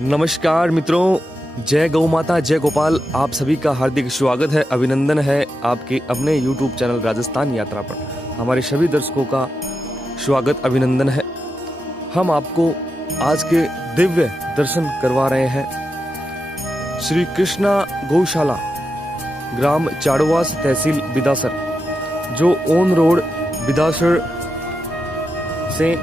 नमस्कार मित्रों, जय गौ माता जय गोपाल। आप सभी का हार्दिक स्वागत है, अभिनंदन है आपके अपने YouTube चैनल राजस्थान यात्रा पर। हमारे सभी दर्शकों का स्वागत अभिनंदन है। हम आपको आज के दिव्य दर्शन करवा रहे हैं श्री कृष्णा गौशाला, ग्राम चाड़वास, तहसील बिदासर, जो ऑन रोड बिदासर से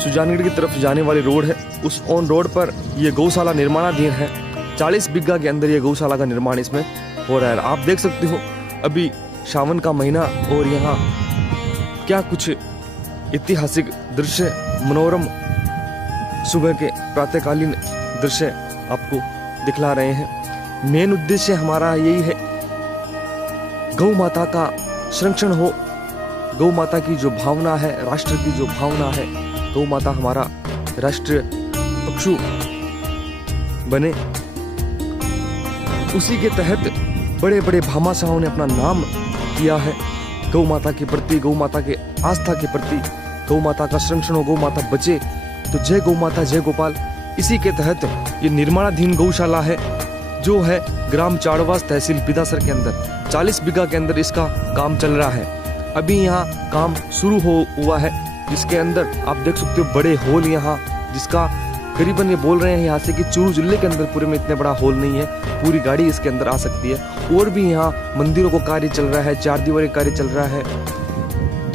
सुजानगढ़ की तरफ जाने वाली रोड है। उस ऑन रोड पर ये गौशाला निर्माणाधीन है। 40 बीघा के अंदर ये गौशाला का निर्माण इसमें हो रहा है। आप देख सकते हो अभी सावन का महीना और यहाँ क्या कुछ ऐतिहासिक दृश्य, मनोरम सुबह के प्रातःकालीन दृश्य आपको दिखला रहे हैं। मेन उद्देश्य हमारा यही है, गौ माता का संरक्षण हो, गौ माता की जो भावना है, राष्ट्र की जो भावना है, गौ माता हमारा राष्ट्रीय पशु बने। उसी के तहत बड़े बड़े भामाशाहों ने अपना नाम किया है गौ माता के प्रति, गौ माता के आस्था के प्रति। गौ माता का संरक्षण हो, गौ माता बचे, तो जय गौ माता जय गोपाल। इसी के तहत ये निर्माणाधीन गौशाला है, जो है ग्राम चाड़वास, तहसील बिदासर के अंदर। 40 बीघा के अंदर इसका काम चल रहा है। अभी यहाँ काम शुरू हुआ है, जिसके अंदर आप देख सकते हो बड़े हॉल यहाँ, जिसका करीबन ये बोल रहे हैं यहाँ से कि चूरू जिले के अंदर पूरे में इतने बड़ा हॉल नहीं है, पूरी गाड़ी इसके अंदर आ सकती है। और भी यहाँ मंदिरों को कार्य चल रहा है, 4 दीवारी कार्य चल रहा है।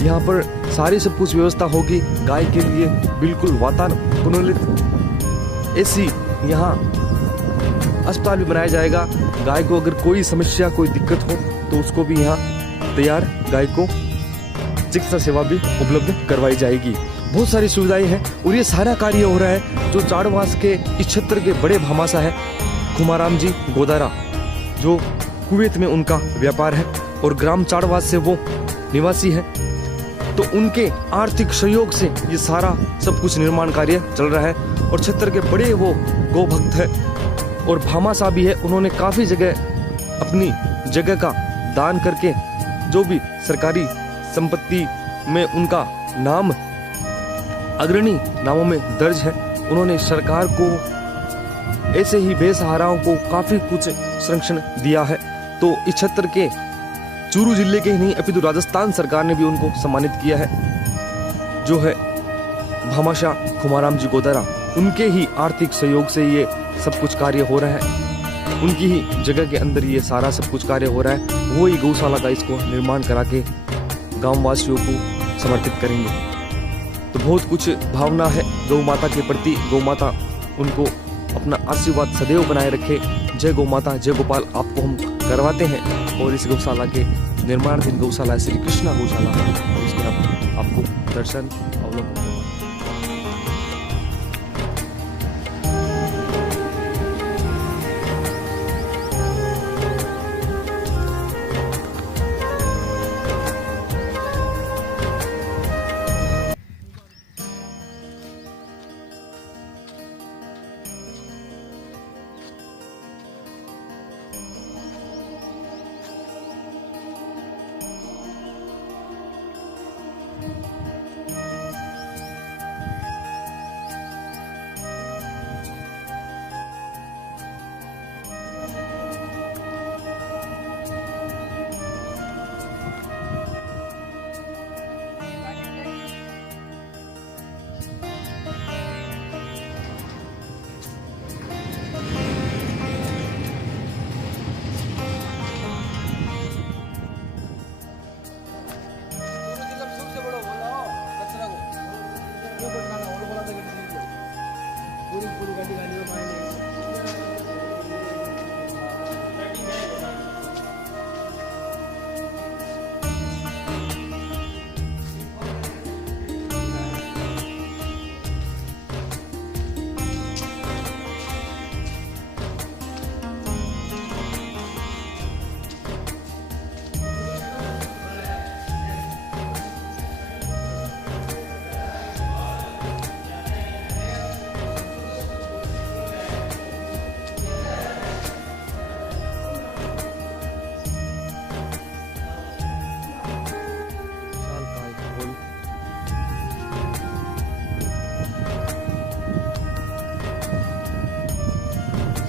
यहाँ पर सारी सब कुछ व्यवस्था होगी गाय के लिए, बिल्कुल वातानुकूलित। ऐसी यहाँ अस्पताल भी बनाया जाएगा। गाय को अगर कोई समस्या, कोई दिक्कत हो तो उसको भी यहाँ तैयार गाय को चिकित्सा सेवा भी उपलब्ध करवाई जाएगी। बहुत सारी सुविधाएं हैं और ये सारा कार्य हो रहा है जो चाड़वास के इस क्षेत्र के बड़े भामाशाह है खुमाराम जी गोदारा, जो कुवैत में उनका व्यापार है और ग्राम चाड़वास से वो निवासी है। तो उनके आर्थिक सहयोग से ये सारा सब कुछ निर्माण कार्य चल रहा है। और क्षेत्र के बड़े वो गौ भक्त है और भामाशाह भी है। उन्होंने काफी जगह अपनी जगह का दान करके, जो भी सरकारी संपत्ति में उनका नाम अग्रणी नामों में दर्ज है, उन्होंने सरकार को, ऐसे ही बेसहाराओं को काफी कुछ संरक्षण दिया है। तो इस क्षेत्र के चूरू जिले के ही नहीं अपितु राजस्थान सरकार ने भी उनको सम्मानित किया है, जो है भामाशाह खुमाराम जी गोदारा। उनके ही आर्थिक सहयोग से ये सब कुछ कार्य हो रहा है। उनकी ही जगह के अंदर ये सारा सब कुछ कार्य हो रहा है। वो ही गौशाला का इसको निर्माण करा के गाँव वासियों को समर्पित करेंगे। तो बहुत कुछ भावना है गौ माता के प्रति। गौ माता उनको अपना आशीर्वाद सदैव बनाए रखे। जय गौ माता जय गोपाल आपको हम करवाते हैं। और इस गौशाला के निर्माणाधीन गौशाला श्री कृष्णा गौशाला, और इसके आपको दर्शन अवलोकन।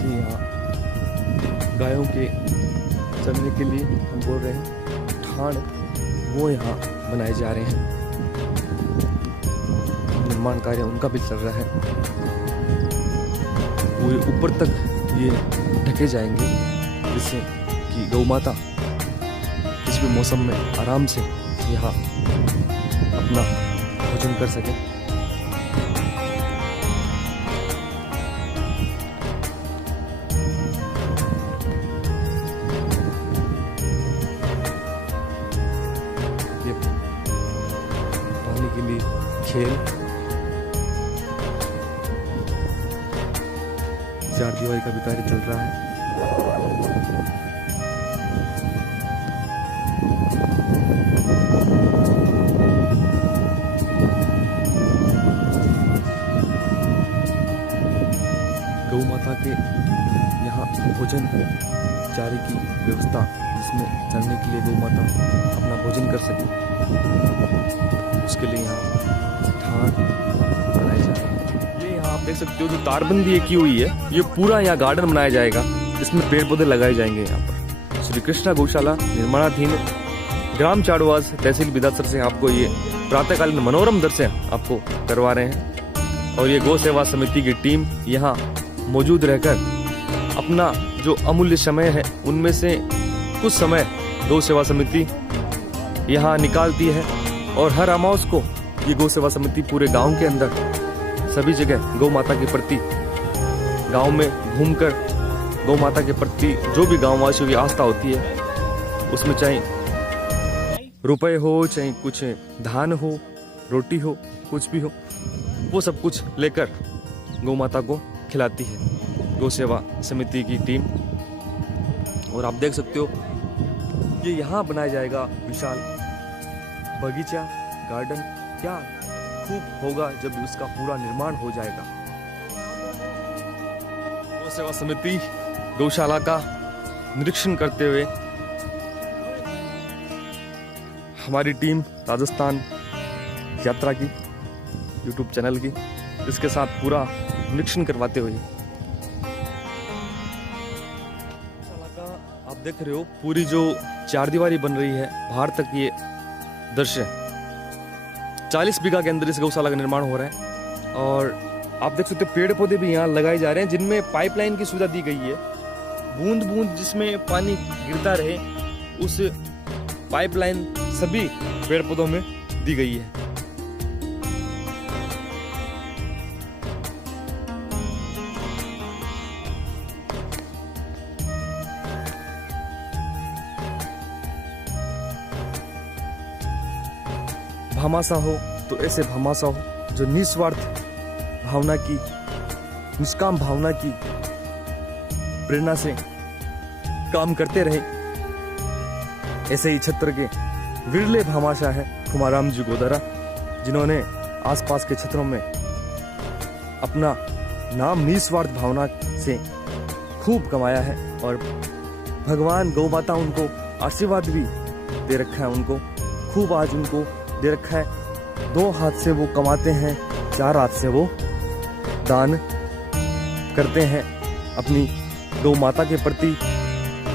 देखिए यहाँ गायों के चरने के लिए हम बोल रहे हैं ठाण, वो यहाँ बनाए जा रहे हैं। निर्माण कार्य उनका भी चल रहा है। पूरे ऊपर तक ये ढके जाएंगे जिससे कि गौ माता किसी भी मौसम में आराम से यहाँ अपना भोजन कर सके। ये पानी के लिए खेल, चार दीवारी का भी कार्य चल रहा है। गौ माता के यहाँ भोजन चारे की व्यवस्था, जिसमें चरने के लिए गौ माता अपना भोजन कर सके, उसके लिए यहाँ ठाण बनाए जा रहे हैं। ये यहाँ आप देख सकते हो जो तारबंदी की हुई है, ये पूरा यहाँ गार्डन बनाया जाएगा, इसमें पेड़ पौधे लगाए जाएंगे। यहाँ पर श्री कृष्णा गौशाला निर्माणाधीन ग्राम चाड़वास तहसील बिदासर से आपको ये प्रातःकालीन मनोरम दर्शन आपको करवा रहे हैं। और ये गौ सेवा समिति की टीम यहाँ मौजूद रहकर अपना जो अमूल्य समय है उनमें से कुछ समय गौ सेवा समिति यहाँ निकालती है। और हर अमावस को ये गौ सेवा समिति पूरे गांव के अंदर सभी जगह गौ माता के प्रति गांव में घूमकर गौ माता के प्रति जो भी गांव वासियों की आस्था होती है, उसमें चाहे रुपए हो, चाहे कुछ धान हो, रोटी हो, कुछ भी हो, वो सब कुछ लेकर गौ माता को खिलाती है गौ सेवा समिति की टीम। और आप देख सकते हो ये यहाँ बनाया जाएगा विशाल बगीचा, गार्डन। क्या खूब होगा जब उसका पूरा निर्माण हो जाएगा। गौ सेवा समिति गौशाला का निरीक्षण करते हुए हमारी टीम राजस्थान यात्रा की YouTube चैनल की इसके साथ पूरा निरीक्षण करवाते हुए आप देख रहे हो पूरी जो चार दीवारी बन रही है, बाहर तक ये दृश्य 40 बीघा के अंदर इस गौशाला का निर्माण हो रहा है। और आप देख सकते हो पेड़ पौधे भी यहाँ लगाए जा रहे हैं, जिनमें पाइपलाइन की सुविधा दी गई है। बूंद बूंद जिसमें पानी गिरता रहे, उस पाइपलाइन सभी पेड़ पौधों में दी गई है। भामासा हो तो ऐसे भामासा हो जो निस्वार्थ भावना की, निष्काम भावना की प्रेरणा से काम करते रहे। ऐसे ही छत्र के विरले भामाशाह है खुमाराम जी गोदारा, जिन्होंने आसपास के क्षेत्रों में अपना नाम निस्वार्थ भावना से खूब कमाया है। और भगवान गौ माता उनको आशीर्वाद भी दे रखा है, उनको खूब आज उनको दे रखा है। 2 हाथ से वो कमाते हैं, 4 हाथ से वो दान करते हैं अपनी गौ माता के प्रति,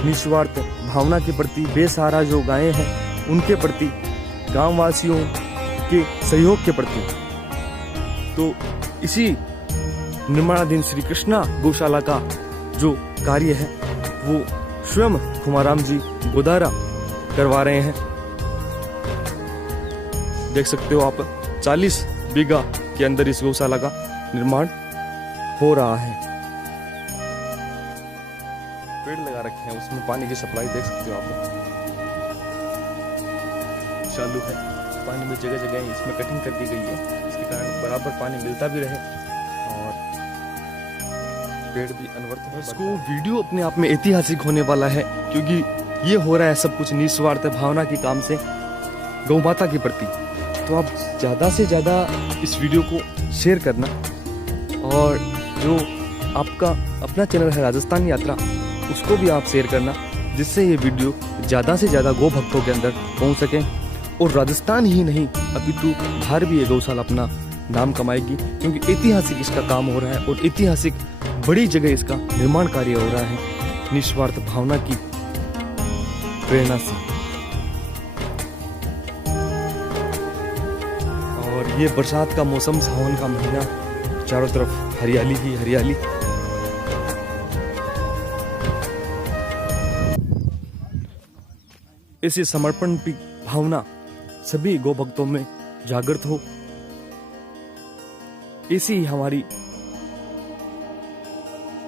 निस्वार्थ भावना के प्रति, बेसहारा जो गायें हैं उनके प्रति, गांव वासियों के सहयोग के प्रति। तो इसी निर्माणाधीन श्री कृष्णा गौशाला का जो कार्य है वो स्वयं खुमाराम जी गोदारा करवा रहे हैं। देख सकते हो आप 40 बीघा के अंदर इस गौशाला का निर्माण हो रहा है। पेड़ लगा रखे हैं, उसमें पानी की सप्लाई देख सकते हो आप चालू है। पानी में जगह जगह इसमें कटिंग कर दी गई है, इसके कारण बराबर पानी मिलता भी रहे और पेड़ भी अनवर्त हो। इसको वीडियो अपने आप में ऐतिहासिक होने वाला है, क्योंकि ये हो रहा है सब कुछ निस्वार्थ भावना के काम से गौ माता के प्रति। तो आप ज़्यादा से ज़्यादा इस वीडियो को शेयर करना, और जो आपका अपना चैनल है राजस्थान यात्रा, उसको भी आप शेयर करना, जिससे ये वीडियो ज़्यादा से ज़्यादा गौ भक्तों के अंदर पहुंच सके। और राजस्थान ही नहीं अपितु बाहर भी ये गौशाला अपना नाम कमाएगी, क्योंकि ऐतिहासिक इसका काम हो रहा है और ऐतिहासिक बड़ी जगह इसका निर्माण कार्य हो रहा है निस्वार्थ भावना की प्रेरणा से। और ये बरसात का मौसम, सावन का महीना, चारों तरफ हरियाली ही हरियाली। ऐसी समर्पण की भावना सभी गौ भक्तों में जागृत हो, ऐसी ही हमारी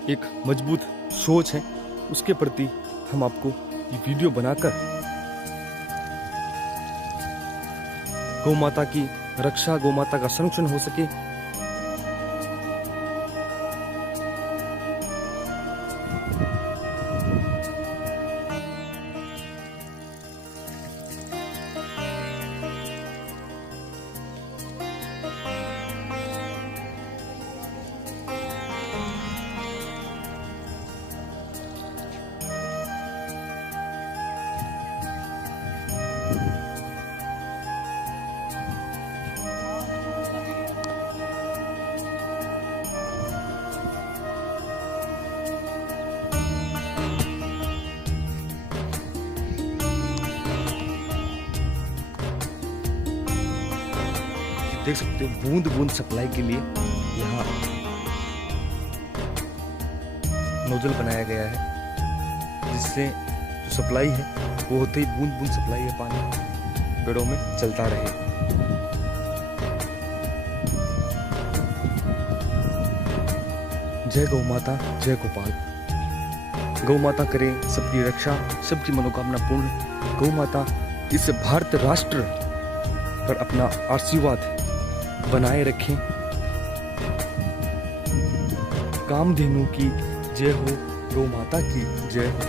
एक मजबूत सोच है। उसके प्रति हम आपको ये वीडियो बनाकर गौ माता की रक्षा, गौ माता का संरक्षण हो सके, देख सकते हो बूंद बूंद सप्लाई के लिए यहाँ नोजल बनाया गया है, जिससे जो सप्लाई है वो होते ही बूंद बूंद सप्लाई है, पानी पेड़ों में चलता रहे। जय गौ माता, जय गोपाल। गौ माता करे सबकी रक्षा, सबकी मनोकामना पूर्ण। गौ माता इस भारत राष्ट्र पर अपना आशीर्वाद बनाए रखें। कामधेनु की जय हो, गौ माता की जय हो।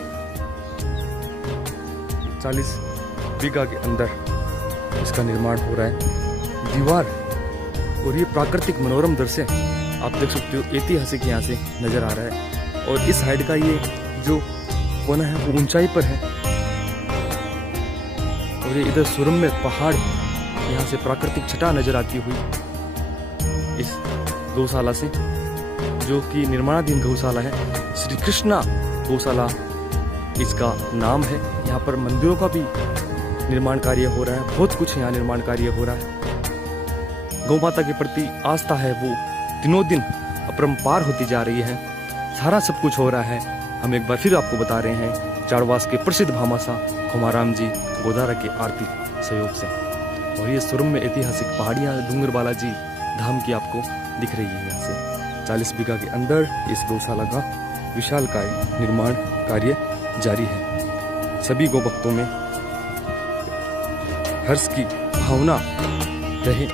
40 बीघा के अंदर इसका निर्माण हो रहा है। दीवार और ये प्राकृतिक मनोरम दृश्य आप देख सकते हो, ऐतिहासिक यहाँ से नजर आ रहा है। और इस साइड का ये जो कोना है वो ऊंचाई पर है, और ये इधर सुरम्य पहाड़, यहाँ से प्राकृतिक छटा नजर आती हुई इस गौशाला से, जो कि निर्माणाधीन गौशाला है। श्री कृष्णा गौशाला इसका नाम है। यहाँ पर मंदिरों का भी निर्माण कार्य हो रहा है, बहुत कुछ यहाँ निर्माण कार्य हो रहा है। गौ माता के प्रति आस्था है वो दिनों दिन अपरंपार होती जा रही है। सारा सब कुछ हो रहा है। हम एक बार फिर आपको बता रहे हैं, चाड़वास के प्रसिद्ध भामाशाह खुमाराम जी गोदारा के आर्थिक सहयोग से। और ये सुरम में ऐतिहासिक पहाड़ियाँ डूंगर बालाजी धाम की आपको दिख रही है। यहाँ से 40 बीघा के अंदर इस गौशाला का विशालकाय निर्माण कार्य जारी है। सभी गौ भक्तों में हर्ष की भावना रहे।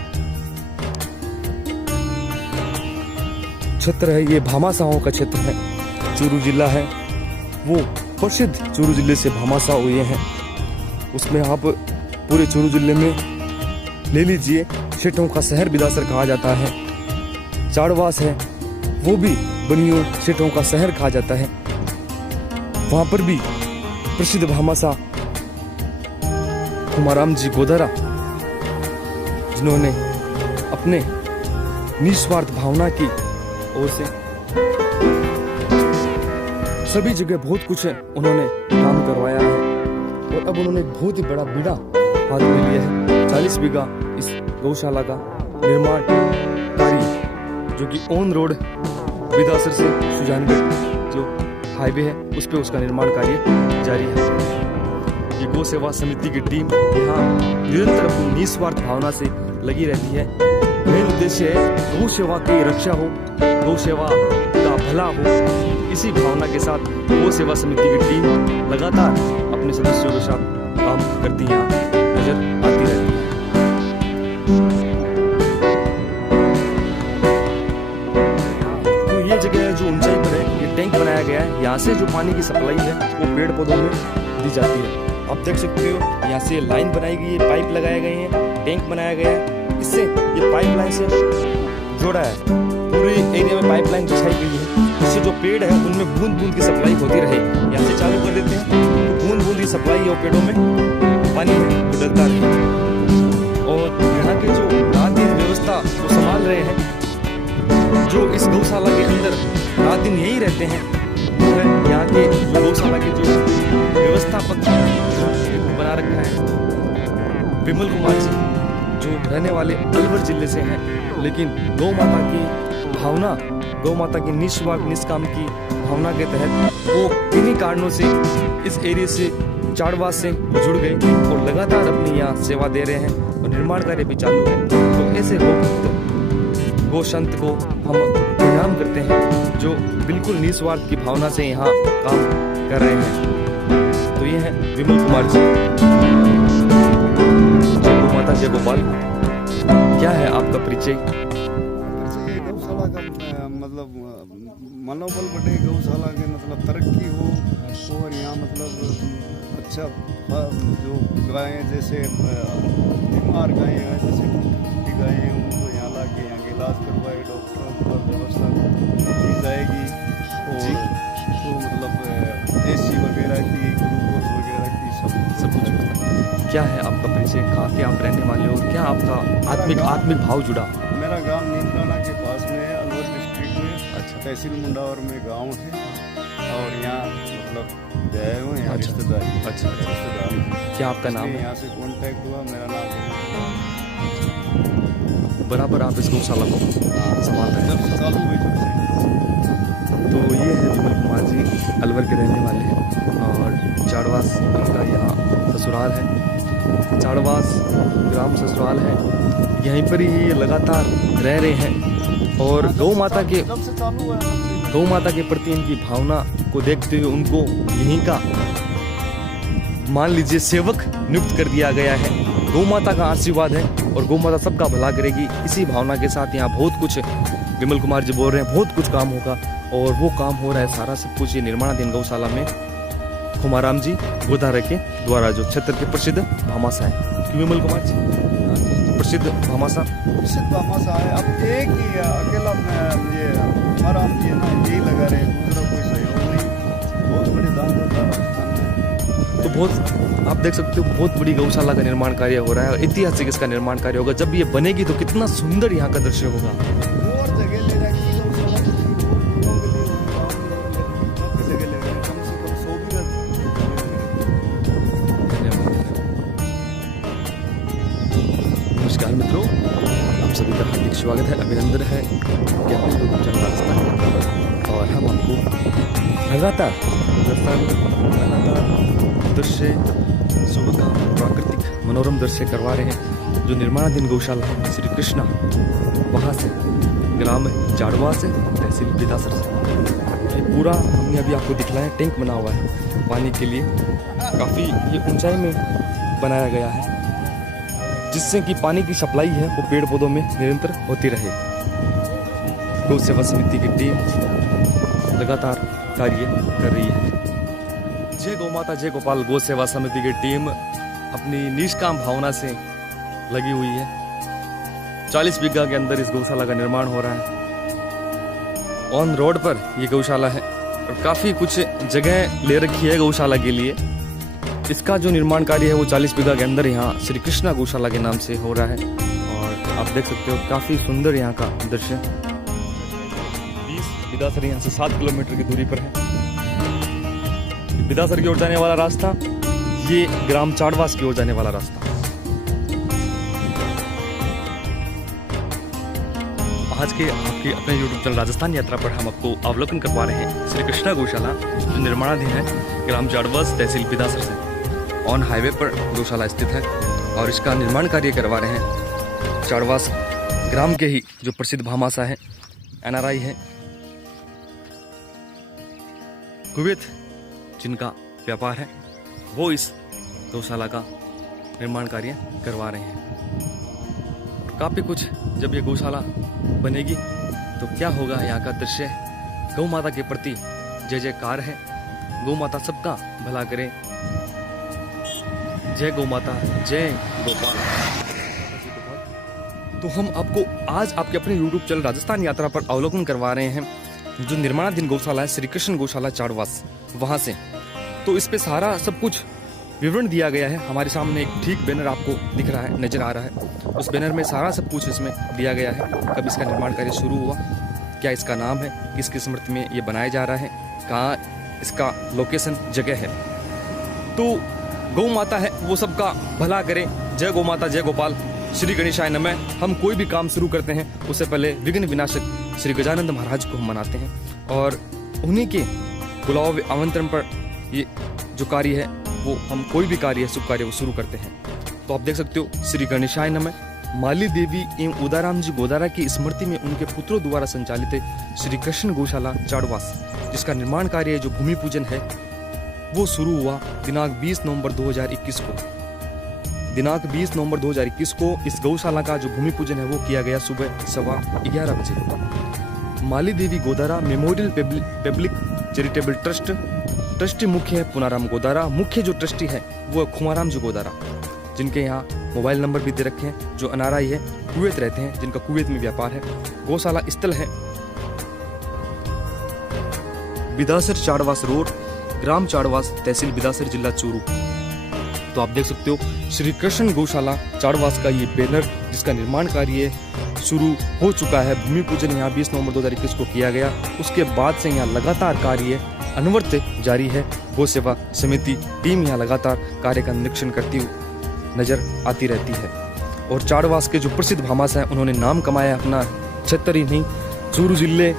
क्षेत्र है ये भामाशाहों का क्षेत्र है। चूरू जिला है वो प्रसिद्ध, चूरू जिले से भामाशाह हुए हैं। उसमें आप पूरे चूरू जिले में ले लीजिए, सेठों का शहर बिदासर कहा जाता है। चाड़वास है वो भी बनियों सेठों का शहर कहा जाता है। वहां पर भी प्रसिद्ध भामाशाह खुमाराम जी गोदारा, जिन्होंने अपने निस्वार्थ भावना की ओर से सभी जगह बहुत कुछ है उन्होंने काम करवाया है। और अब उन्होंने बहुत ही बड़ा बीड़ा हाथ में लिया है। 40 बीघा इस गौशाला का निर्माण कार्य, जो कि ऑन रोड बिदासर से सुजानगढ़ जो हाईवे है उस पे उसका निर्माण कार्य जारी है। ये गौ सेवा समिति की टीम यहाँ निरंतर अपनी निस्वार्थ भावना से लगी रहती है। मेन उद्देश्य है गौ सेवा की रक्षा हो, गौ सेवा का भला हो। इसी भावना के साथ गौ सेवा समिति की टीम लगातार अपने सदस्यों के साथ काम करती है, नजर आती रहती है। तो ये जगह जो ऊंचाई पर है, ये टैंक बनाया गया है। यहाँ से जो पानी की सप्लाई है वो पेड़ पौधों में दी जाती है। आप देख सकते हो यहाँ से लाइन बनाई गई है, पाइप लगाए गए हैं, टैंक बनाया गया है। इससे ये पाइपलाइन से जोड़ा है, पूरे एरिया में पाइपलाइन बिछाई गई है, जिससे जो पेड़ है उनमें बूंद बूंद की सप्लाई होती रहे। यहाँ से चालू कर देते हैं तो बूंद बूंद की सप्लाई है, पेड़ों में पानी में डलता रहे। और यहाँ के जो रात दिन व्यवस्था को संभाल रहे हैं, जो इस गौशाला के अंदर रात दिन दिन यहीं रहते हैं। यहाँ के गौशाला के जो व्यवस्थापक बना रखा है विमल कुमार जी, जो रहने वाले अलवर जिले से हैं, लेकिन गौ माता की भावना, गौ माता की निस्वार्थ निष्काम की भावना के तहत वो किन्हीं कारणों से इस एरिया से चाड़वास से जुड़ गए और लगातार अपनी यहाँ सेवा दे रहे हैं और निर्माण कार्य भी चालू है। तो ऐसे गो संत को हम प्रणाम करते हैं जो बिल्कुल निस्वार्थ की भावना से यहाँ काम कर रहे हैं। तो ये है विमल कुमार जी। जय गौ माता, जय गोपाल। क्या है आपका परिचय? गौशाला का मतलब मनोबल बढ़े, गौशाला के मतलब तरक्की हो और यहाँ मतलब अच्छा जो गायें जैसे बीमार गायें हैं, जैसे की गायें हैं, उनको यहाँ ला के यहाँ के इलाज करवाए, डॉक्टरों की व्यवस्था की जाएगी। और तो मतलब एसी वगैरह की, ग्लूकोज वगैरह की सब कुछ। क्या है आपका परिचय? कहाँ के आप रहने वाले हो और क्या आपका आत्मिक भाव जुड़ा? मेरा गांव नीमराना के पास में है, अलवर डिस्ट्रिक्ट में। अच्छा। तहसील मुंडावर में गांव है और यहाँ मतलब गए हुए हैं रिश्तेदारी। अच्छा, रिश्तेदार। क्या आपका नाम है? यहाँ से कांटेक्ट हुआ, मेरा नाम बराबर आप इस गौशाला को संभाल रहे हैं? जब से चालू हुई जब से। तो ये है विमल कुमार जी, अलवर के रहने वाले हैं और चाड़वास उनका यहाँ ससुराल है। चाड़वास ग्राम ससुराल है, यहीं पर ही ये लगातार रह रहे हैं और गौ माता के प्रति इनकी भावना को देखते हुए उनको यहीं का मान लीजिए सेवक नियुक्त कर दिया गया है। गौ माता का आशीर्वाद है और गौ माता सबका भला करेगी, इसी भावना के साथ यहाँ बहुत कुछ विमल कुमार जी बोल रहे हैं, बहुत कुछ काम होगा और वो काम हो रहा है सारा सब कुछ ये निर्माणाधीन गौशाला में खुमाराम जी गोदारे के द्वारा, जो क्षेत्र के प्रसिद्ध भामाशाह है। क्यों विमल कुमार जी? प्रसिद्ध भामाशाह है। अब एक ही अकेला ये खुमाराम जी है ना, यही लगा रहे हैं, दूसरा कोई सहयोग नहीं। बहुत बड़े दान तो बहुत आप देख सकते हो, बहुत बड़ी गौशाला का निर्माण कार्य हो रहा है और ऐतिहासिक इसका निर्माण कार्य होगा। जब ये बनेगी तो कितना सुंदर यहाँ का दृश्य होगा। और जगह ले रहा है नमस्कार मित्रों, आप सभी का हार्दिक स्वागत है, अभिनंदन है और हम आपको लगातार दृश्य, सुबह का प्राकृतिक मनोरम दृश्य करवा रहे हैं। जो निर्माणाधीन गौशाला है श्री कृष्णा, वहाँ से ग्राम चाड़वा से, तहसील बिदासर से ये पूरा हमने अभी आपको दिखलाया। टैंक बना हुआ है पानी के लिए, काफ़ी ये ऊंचाई में बनाया गया है जिससे कि पानी की सप्लाई है वो पेड़ पौधों में निरंतर होती रहे। गौ सेवा समिति की टीम लगातार कार्य कर रही है। जय गौ माता, जय गोपाल। गौ सेवा समिति की टीम अपनी निष्काम भावना से लगी हुई है। 40 बीघा के अंदर इस गौशाला का निर्माण हो रहा है। ऑन रोड पर ये गौशाला है और काफ़ी कुछ जगह ले रखी है गौशाला के लिए। इसका जो निर्माण कार्य है वो 40 बीघा के अंदर यहाँ श्री कृष्णा गौशाला के नाम से हो रहा है और आप देख सकते हो काफ़ी सुंदर यहाँ का दृश्य। 20 बिदासर यहाँ से 7 किलोमीटर की दूरी पर है। बिदासर की ओर जाने वाला रास्ता, ये ग्राम चाड़वास की ओर जाने वाला रास्ता। आज के आपके अपने YouTube चैनल राजस्थान यात्रा पर हम आपको अवलोकन करवा रहे हैं श्री कृष्णा गौशाला, जो निर्माणाधीन है ग्राम चाड़वास तहसील बिदासर से। ऑन हाईवे पर गौशाला स्थित है और इसका निर्माण कार्य करवा रहे हैं चाड़वास ग्राम के ही जो प्रसिद्ध भामाशाह है, NRI है, कुवैत जिनका व्यापार है, वो इस गौशाला का निर्माण कार्य करवा रहे हैं। काफ़ी कुछ जब ये गौशाला बनेगी तो क्या होगा यहाँ का दृश्य। गौ माता के प्रति जय जयकार है, गौ माता सबका भला करे। जय गौ माता, जय गोपाल। तो हम आपको आज आपके अपने YouTube चैनल राजस्थान यात्रा पर अवलोकन करवा रहे हैं जो निर्माणाधीन गौशाला है श्री कृष्ण गौशाला चाड़वास, वहाँ से। तो इस पे सारा सब कुछ विवरण दिया गया है। हमारे सामने एक ठीक बैनर आपको दिख रहा है, नजर आ रहा है। उस बैनर में सारा सब कुछ इसमें दिया गया है, कब इसका निर्माण कार्य शुरू हुआ, क्या इसका नाम है, किसकी स्मृति में ये बनाया जा रहा है, कहाँ इसका लोकेशन जगह है। तो गौ माता है वो सबका भला करे। जय गौ माता, जय गोपाल, श्री गणेशाय नमः। हम कोई भी काम शुरू करते हैं उससे पहले विघ्न विनाशक श्री गजानंद महाराज को हम मनाते हैं और उन्हीं के बुलाव आमंत्रण पर ये जो कार्य है वो हम कोई भी कार्य है, शुभ कार्य वो शुरू करते हैं। तो आप देख सकते हो श्री गणेशाय नमः। माली देवी एवं उदाराम जी गोदारा की स्मृति में उनके पुत्रों द्वारा संचालित श्री कृष्ण गौशाला चाड़वास, जिसका निर्माण कार्य जो भूमि पूजन है वो शुरू हुआ दिनांक 20 नवंबर 2021 को। दिनांक 20 नवंबर 2021 को इस गौशाला का जो भूमि पूजन है वो किया गया सुबह 11:15 बजे। Mali Devi Godara memorial public charitable trust, trustee मुख्य है पुनाराम गोदारा, मुख्य जो ट्रस्टी है वो है खुमाराम जी गोदारा, जिनके यहाँ मोबाइल नंबर भी दे रखे हैं, जो अनाराई है, कुवैत रहते हैं, जिनका कुवैत में व्यापार है। गौशाला स्थल है बिदासर चाड़वास रोड, ग्राम चाड़वास, तहसील बिदासर, जिला चूरू। तो आप देख सकते हो श्री कृष्ण गौशाला चाड़वास का ये बैनर, जिसका निर्माण कार्य शुरू हो चुका है। भूमि पूजन यहाँ 20 नवंबर 2021 को किया गया। उसके बाद से यहाँ लगातार कार्य अनवरत जारी है। गौ सेवा समिति टीम यहाँ लगातार कार्य का निरीक्षण करती हुई नजर आती रहती है। और चाड़वास के जो प्रसिद्ध भामास हैं उन्होंने नाम कमाया अपना, क्षेत्र ही नहीं चूरू जिले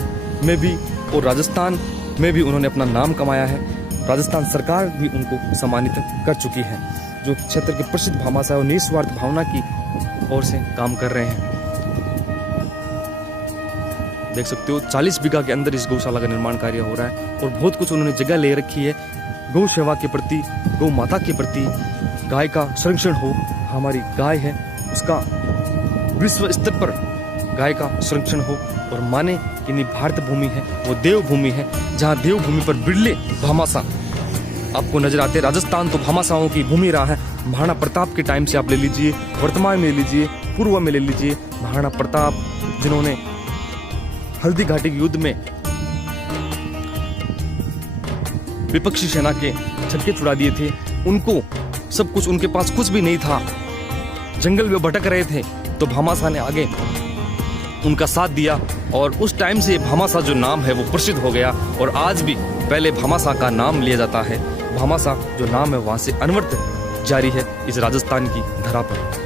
में भी और राजस्थान में भी उन्होंने अपना नाम कमाया है। राजस्थान सरकार भी उनको सम्मानित कर चुकी है। जो क्षेत्र के प्रसिद्ध भामाशाह और निस्वार्थ भावना की ओर से काम कर रहे हैं। देख सकते हो 40 बीघा के अंदर इस गौशाला का निर्माण कार्य हो रहा है और बहुत कुछ उन्होंने जगह ले रखी है गौ सेवा के प्रति, गौ माता के प्रति, गाय का संरक्षण हो। हमारी गाय है उसका विश्व स्तर पर गाय का संरक्षण हो और माने कि भारत भूमि है वो देव भूमि है, जहाँ देव भूमि पर बिरले भामाशाह आपको नजर आते हैं। राजस्थान तो भामाशाहों की भूमि रहा है। महाराणा प्रताप के टाइम से आप ले लीजिए, वर्तमान में ले लीजिए, पूर्व में ले लीजिए। महाराणा प्रताप जिन्होंने हल्दी घाटी के युद्ध में विपक्षी सेना के छक्के छुड़ा दिए थे, उनको सब कुछ, उनके पास कुछ भी नहीं था, जंगल में भटक रहे थे, तो भामाशाह ने आगे उनका साथ दिया और उस टाइम से भामाशाह जो नाम है वो प्रसिद्ध हो गया। और आज भी पहले भामाशाह का नाम लिया जाता है। भामाशाह जो नाम है वहां से अनवरत जारी है इस राजस्थान की धरा पर।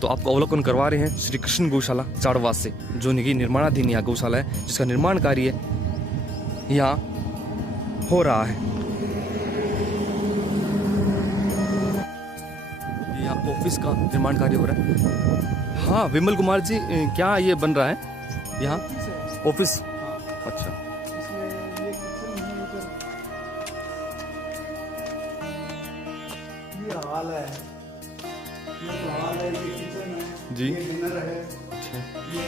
तो आपको अवलोकन करवा रहे हैं श्री कृष्ण गौशाला चाड़वास से, जो निकी निर्माणाधीन यहाँ गौशाला है, जिसका निर्माण कार्य यहाँ हो रहा है। यहाँ ऑफिस का निर्माण कार्य हो रहा है। हाँ विमल कुमार जी, क्या ये बन रहा है यहाँ ऑफिस? अच्छा, ये हॉल है, ये हॉल है, ये किचन है जी, ये डिनर है, अच्छा ये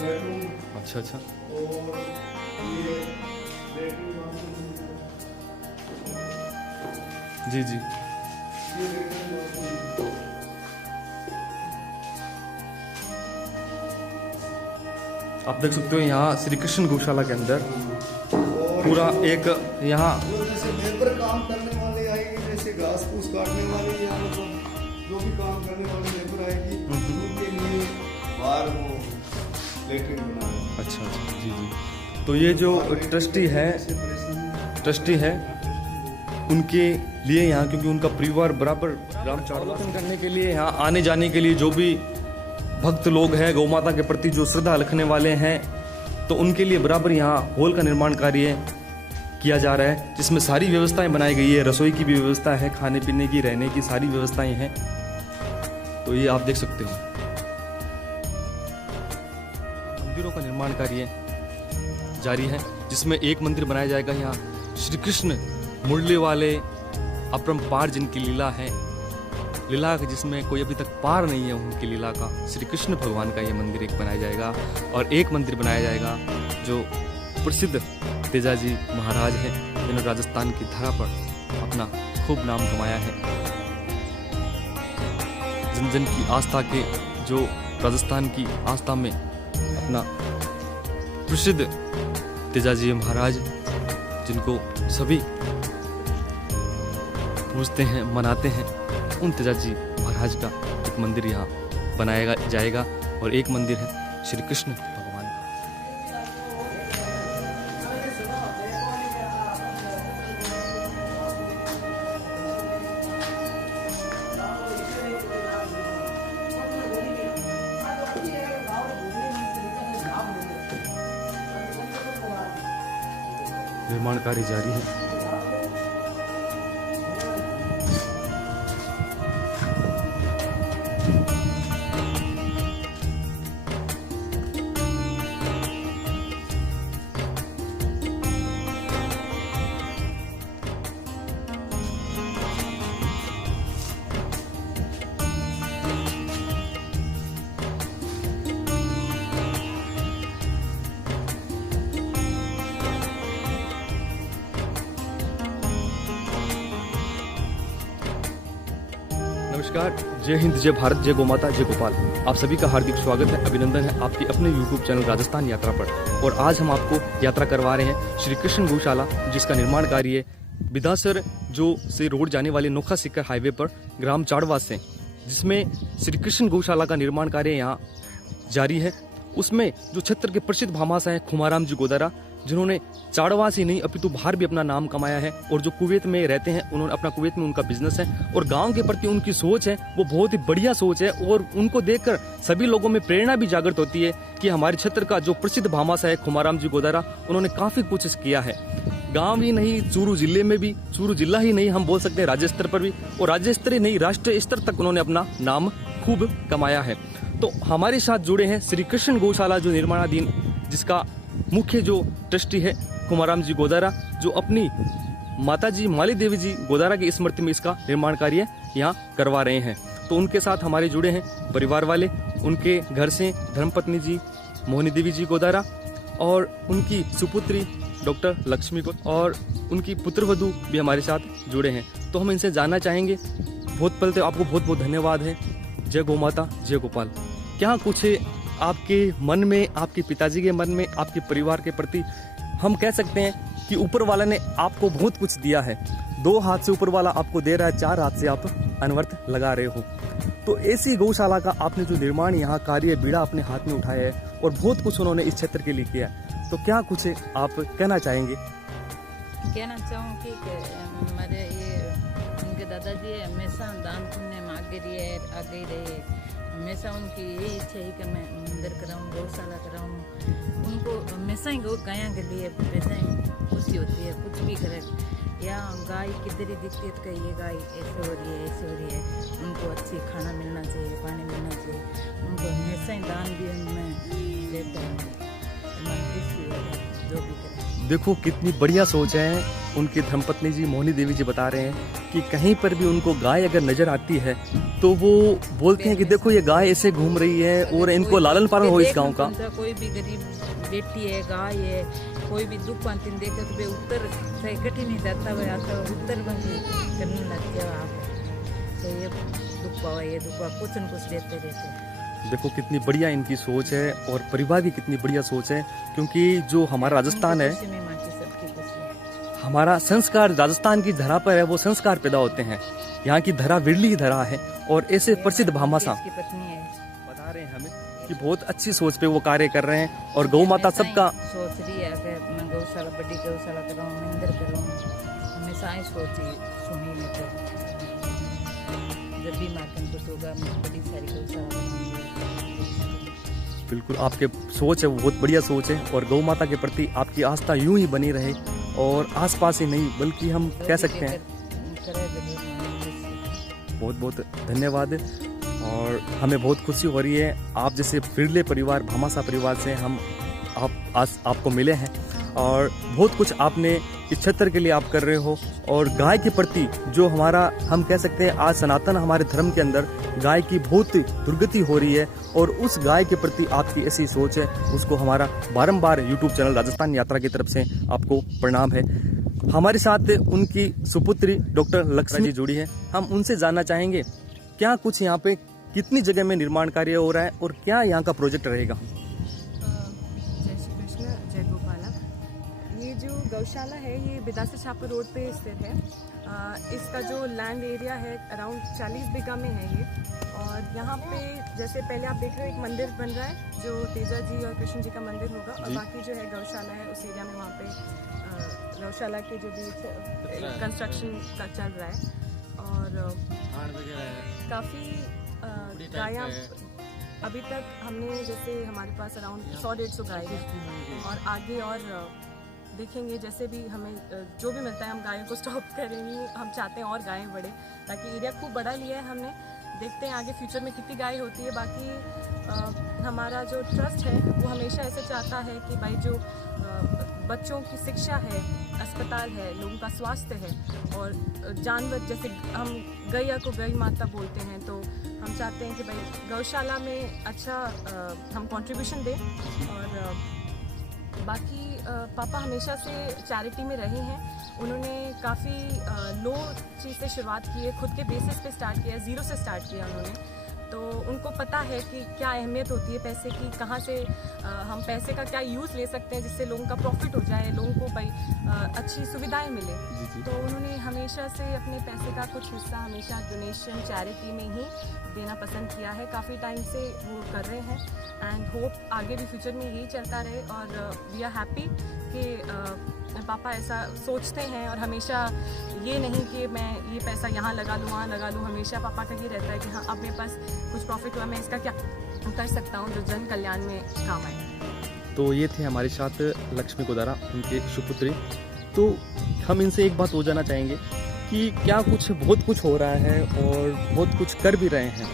बेडरूम, अच्छा अच्छा, और ये बेडरूम जी जी, ये बेडरूम। आप देख सकते हो यहाँ श्री कृष्ण गौशाला के अंदर पूरा एक यहाँ जैसे लेबर काम करने वाले आएगी, जैसे घास फूस काटने वाले या मतलब जो भी काम करने वाले लेबर आएगी, उनके लिए बाहर वो लेटरिन बना है। अच्छा अच्छा, जी जी। तो ये जो ट्रस्टी है उनके लिए यहाँ, क्योंकि उनका परिवार बराबर ग्राम चाड़वास करने के लिए यहाँ आने जाने के लिए जो भी भक्त लोग हैं, गौ माता के प्रति जो श्रद्धा रखने वाले हैं, तो उनके लिए बराबर यहाँ हॉल का निर्माण कार्य किया जा रहा है, जिसमें सारी व्यवस्थाएं बनाई गई है। रसोई की भी व्यवस्था है, खाने पीने की, रहने की सारी व्यवस्थाएं हैं। तो ये आप देख सकते हो। मंदिरों का निर्माण कार्य जारी है, जिसमें एक मंदिर बनाया जाएगा यहाँ श्री कृष्ण मुरली वाले अपरंपार जिनकी लीला है, लीला जिसमें कोई अभी तक पार नहीं है उनकी लीला का, श्री कृष्ण भगवान का ये मंदिर एक बनाया जाएगा। और एक मंदिर बनाया जाएगा जो प्रसिद्ध तेजाजी महाराज है, जिन्होंने राजस्थान की धरा पर अपना खूब नाम कमाया है। जन जन की आस्था के, जो राजस्थान की आस्था में अपना प्रसिद्ध तेजाजी महाराज, जिनको सभी पूजते हैं, मनाते हैं, उन तेजाजी महाराज का एक मंदिर यहाँ बनाया जाएगा। और एक मंदिर है श्री कृष्ण भगवान का। निर्माण कार्य जारी है। नमस्कार, जय हिंद, जय भारत, जय गौ माता, जय गोपाल। आप सभी का हार्दिक स्वागत है, अभिनंदन है आपके अपने YouTube चैनल राजस्थान यात्रा पर। और आज हम आपको यात्रा करवा रहे हैं श्री कृष्ण गौशाला, जिसका निर्माण कार्य बिदासर जो से रोड जाने वाले नोखा सिक्कर हाईवे पर ग्राम चाड़वा से, जिसमें श्री कृष्ण गौशाला का निर्माण कार्य यहाँ जारी है। उसमें जो क्षेत्र के प्रसिद्ध भामाशाह हैं खुमाराम जी गोदारा, जिन्होंने चाड़वा से नहीं अपितु बाहर भी अपना नाम कमाया है, और जो कुवैत में रहते हैं, उन्होंने अपना कुवैत में उनका बिजनेस है, और गांव के प्रति उनकी सोच है वो बहुत ही बढ़िया सोच है। और उनको देखकर सभी लोगों में प्रेरणा भी जागृत होती है कि हमारे क्षेत्र का जो प्रसिद्ध भामाशाह है खुमाराम जी गोदारा, उन्होंने काफी कुछ किया है। गांव ही नहीं, चूरू जिले में भी, चूरू जिला ही नहीं हम बोल सकते हैं, राज्य स्तर पर भी, और राज्य स्तर ही नहीं राष्ट्रीय स्तर तक उन्होंने अपना नाम खूब कमाया है। तो हमारे साथ जुड़े हैं श्री कृष्ण गौशाला जो निर्माणाधीन, जिसका मुख्य जो ट्रस्टी है खुमाराम जी गोदारा, जो अपनी माताजी माली देवी जी गोदारा की स्मृति में इसका निर्माण कार्य यहाँ करवा रहे हैं। तो उनके साथ हमारे जुड़े हैं परिवार वाले, उनके घर से धर्मपत्नी जी मोहिनी देवी जी गोदारा और उनकी सुपुत्री डॉक्टर लक्ष्मी को, और उनकी पुत्रवधू भी हमारे साथ जुड़े हैं। तो हम इनसे जानना चाहेंगे। बहुत पहले तो आपको बहुत बहुत धन्यवाद है। जय गौ माता, जय गोपाल। क्या कुछ आपके मन में, आपके पिताजी के मन में, आपके परिवार के प्रति हम कह सकते हैं कि ऊपर वाला ने आपको बहुत कुछ दिया है। 2 हाथ से ऊपर वाला आपको दे रहा है, 4 हाथ से आप अनवर्थ लगा रहे हो। तो ऐसी गौशाला का आपने जो निर्माण यहाँ कार्य बीड़ा अपने हाथ में उठाया है, और बहुत कुछ उन्होंने इस क्षेत्र के लिए किया है। तो क्या कुछ आप कहना चाहेंगे? कहना चाहूँगी कि हमारे ये उनके दादाजी हमेशा दान पुण्य में आगे ही रहे। हमेशा उनकी यही इच्छा है कि मैं मंदिर कराऊँ, गौशाला कराऊँ। उनको हमेशा ही गायों के लिए पैसा खुशी होती है, कुछ भी करे। या गाय किधर ही दिखती है तो ये गाय ऐसे हो रही है, ऐसे हो रही है। उनको अच्छी खाना मिलना चाहिए, पानी मिलना चाहिए। उनको हमेशा ही दान भी उनमें देता है, जो भी करे। देखो कितनी बढ़िया सोच है। उनकी धर्मपत्नी जी मोहिनी देवी जी बता रहे हैं कि कहीं पर भी उनको गाय अगर नजर आती है तो वो बोलते हैं कि देखो ये गाय ऐसे घूम रही है, और इनको लालन पालन हो इस गांव का। कोई भी गरीब बेटी है, गाय है, कोई भी दुख पाती देखे तो वे उत्तर से कठिन नहीं जाता, हुआ आता उत्तर बंदी करने लगते हो आप। तो ये दुख पावा, ये दुख पावा, कुछ न कुछ देते रहते हैं। देखो कितनी बढ़िया इनकी सोच है, और परिवार की कितनी बढ़िया सोच है। क्योंकि जो हमारा राजस्थान है, हमारा संस्कार राजस्थान की धरा पर है, वो संस्कार पैदा होते हैं। यहाँ की धरा विरली धरा है, और ऐसे प्रसिद्ध भामाशाह बता रहे हैं हमें कि बहुत अच्छी सोच पे वो कार्य कर रहे हैं। और गौ माता सबका सोच रही है कि मैं गौशाला, बड़ी गौशाला कराऊं, मंदिर कराऊं। हमेशा ही सोची सुनी में तो जब भी मातम कुछ होगा मैं बड़ी सारी गौशाला कराऊंगी। बिल्कुल आपके सोच है वो बहुत बढ़िया सोच है, और गौ माता के प्रति आपकी आस्था यूं ही बनी रहे, और आसपास ही नहीं बल्कि हम कह सकते हैं। बहुत बहुत धन्यवाद, और हमें बहुत खुशी हो रही है आप जैसे बिरले परिवार, भामाशाह परिवार से हम आपको मिले हैं, और बहुत कुछ आपने इस क्षेत्र के लिए आप कर रहे हो। और गाय के प्रति जो हमारा, हम कह सकते हैं आज सनातन हमारे धर्म के अंदर गाय की बहुत दुर्गति हो रही है, और उस गाय के प्रति आपकी ऐसी सोच है, उसको हमारा बारंबार YouTube चैनल राजस्थान यात्रा की तरफ से आपको प्रणाम है। हमारे साथ उनकी सुपुत्री डॉक्टर लक्ष्मी जी जुड़ी है। हम उनसे जानना चाहेंगे क्या कुछ यहाँ पे, कितनी जगह में निर्माण कार्य हो रहा है, और क्या यहाँ का प्रोजेक्ट रहेगा? जय श्री कृष्ण, जय गोपाला। ये जो गौशाला है ये बिदासर छापर रोड पे स्थित है। इसका जो लैंड एरिया है अराउंड 40 बीघा में है ये। और यहाँ पे जैसे पहले आप देख रहे हो एक मंदिर बन रहा है जो तेजा जी और कृष्ण जी का मंदिर होगा, और बाकी जो है गौशाला है उस एरिया में, वहाँ पे गौशाला के जो बीच कंस्ट्रक्शन का चल रहा है। और काफ़ी गायाँ अभी तक हमने, जैसे हमारे पास अराउंड 100-150 गाय है, और आगे और देखेंगे जैसे भी हमें जो भी मिलता है हम गायों को स्टॉप करेंगे। हम चाहते हैं और गायें बढ़े, ताकि एरिया खूब बड़ा लिया है हमने, देखते हैं आगे फ्यूचर में कितनी गाय होती है। बाकी हमारा जो ट्रस्ट है वो हमेशा ऐसे चाहता है कि भाई जो बच्चों की शिक्षा है, अस्पताल है, लोगों का स्वास्थ्य है, और जानवर जैसे हम गैया को गई माता बोलते हैं, तो हम चाहते हैं कि भाई गौशाला में अच्छा हम कंट्रीब्यूशन दें। और बाकी पापा हमेशा से चैरिटी में रहे हैं। उन्होंने काफ़ी लो चीज़ से शुरुआत की है, खुद के बेसिस पे स्टार्ट किया, ज़ीरो से स्टार्ट किया उन्होंने। तो उनको पता है कि क्या अहमियत होती है पैसे की, कहाँ से हम पैसे का क्या यूज़ ले सकते हैं जिससे लोगों का प्रॉफिट हो जाए, लोगों को भाई अच्छी सुविधाएं मिले। तो उन्होंने हमेशा से अपने पैसे का कुछ हिस्सा हमेशा डोनेशन चैरिटी में ही देना पसंद किया है। काफ़ी टाइम से वो कर रहे हैं, एंड होप आगे भी फ्यूचर में यही चलता रहे। और वी आर हैप्पी कि पापा ऐसा सोचते हैं, और हमेशा ये नहीं कि मैं ये पैसा यहाँ लगा लूँ वहाँ लगा लूँ। हमेशा पापा का ये रहता है कि हाँ अब मेरे पास कुछ प्रॉफिट हुआ, मैं इसका क्या कर सकता हूँ जो जन कल्याण में काम आए। तो ये थे हमारे साथ लक्ष्मी गोदारा, उनके सुपुत्री। तो हम इनसे एक बात हो जाना चाहेंगे कि क्या कुछ बहुत कुछ हो रहा है और बहुत कुछ कर भी रहे हैं,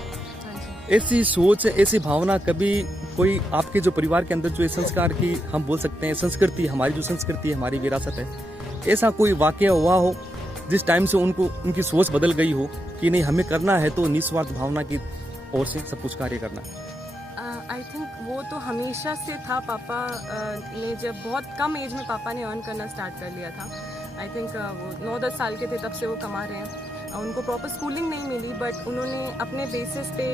ऐसी सोच, ऐसी भावना कभी कोई आपके जो परिवार के अंदर जो संस्कार की हम बोल सकते हैं संस्कृति, हमारी जो संस्कृति है, हमारी विरासत है, ऐसा कोई वाकया हुआ हो जिस टाइम से उनकी सोच बदल गई हो कि नहीं हमें करना है तो निस्वार्थ भावना की ओर से सब कुछ कार्य करना? आई थिंक वो तो हमेशा से था। पापा ने जब बहुत कम एज में पापा ने अर्न करना स्टार्ट कर लिया था। आई थिंक वो 9-10 साल के थे तब से वो कमा रहे हैं। उनको प्रॉपर स्कूलिंग नहीं मिली, बट उन्होंने अपने बेसिस पे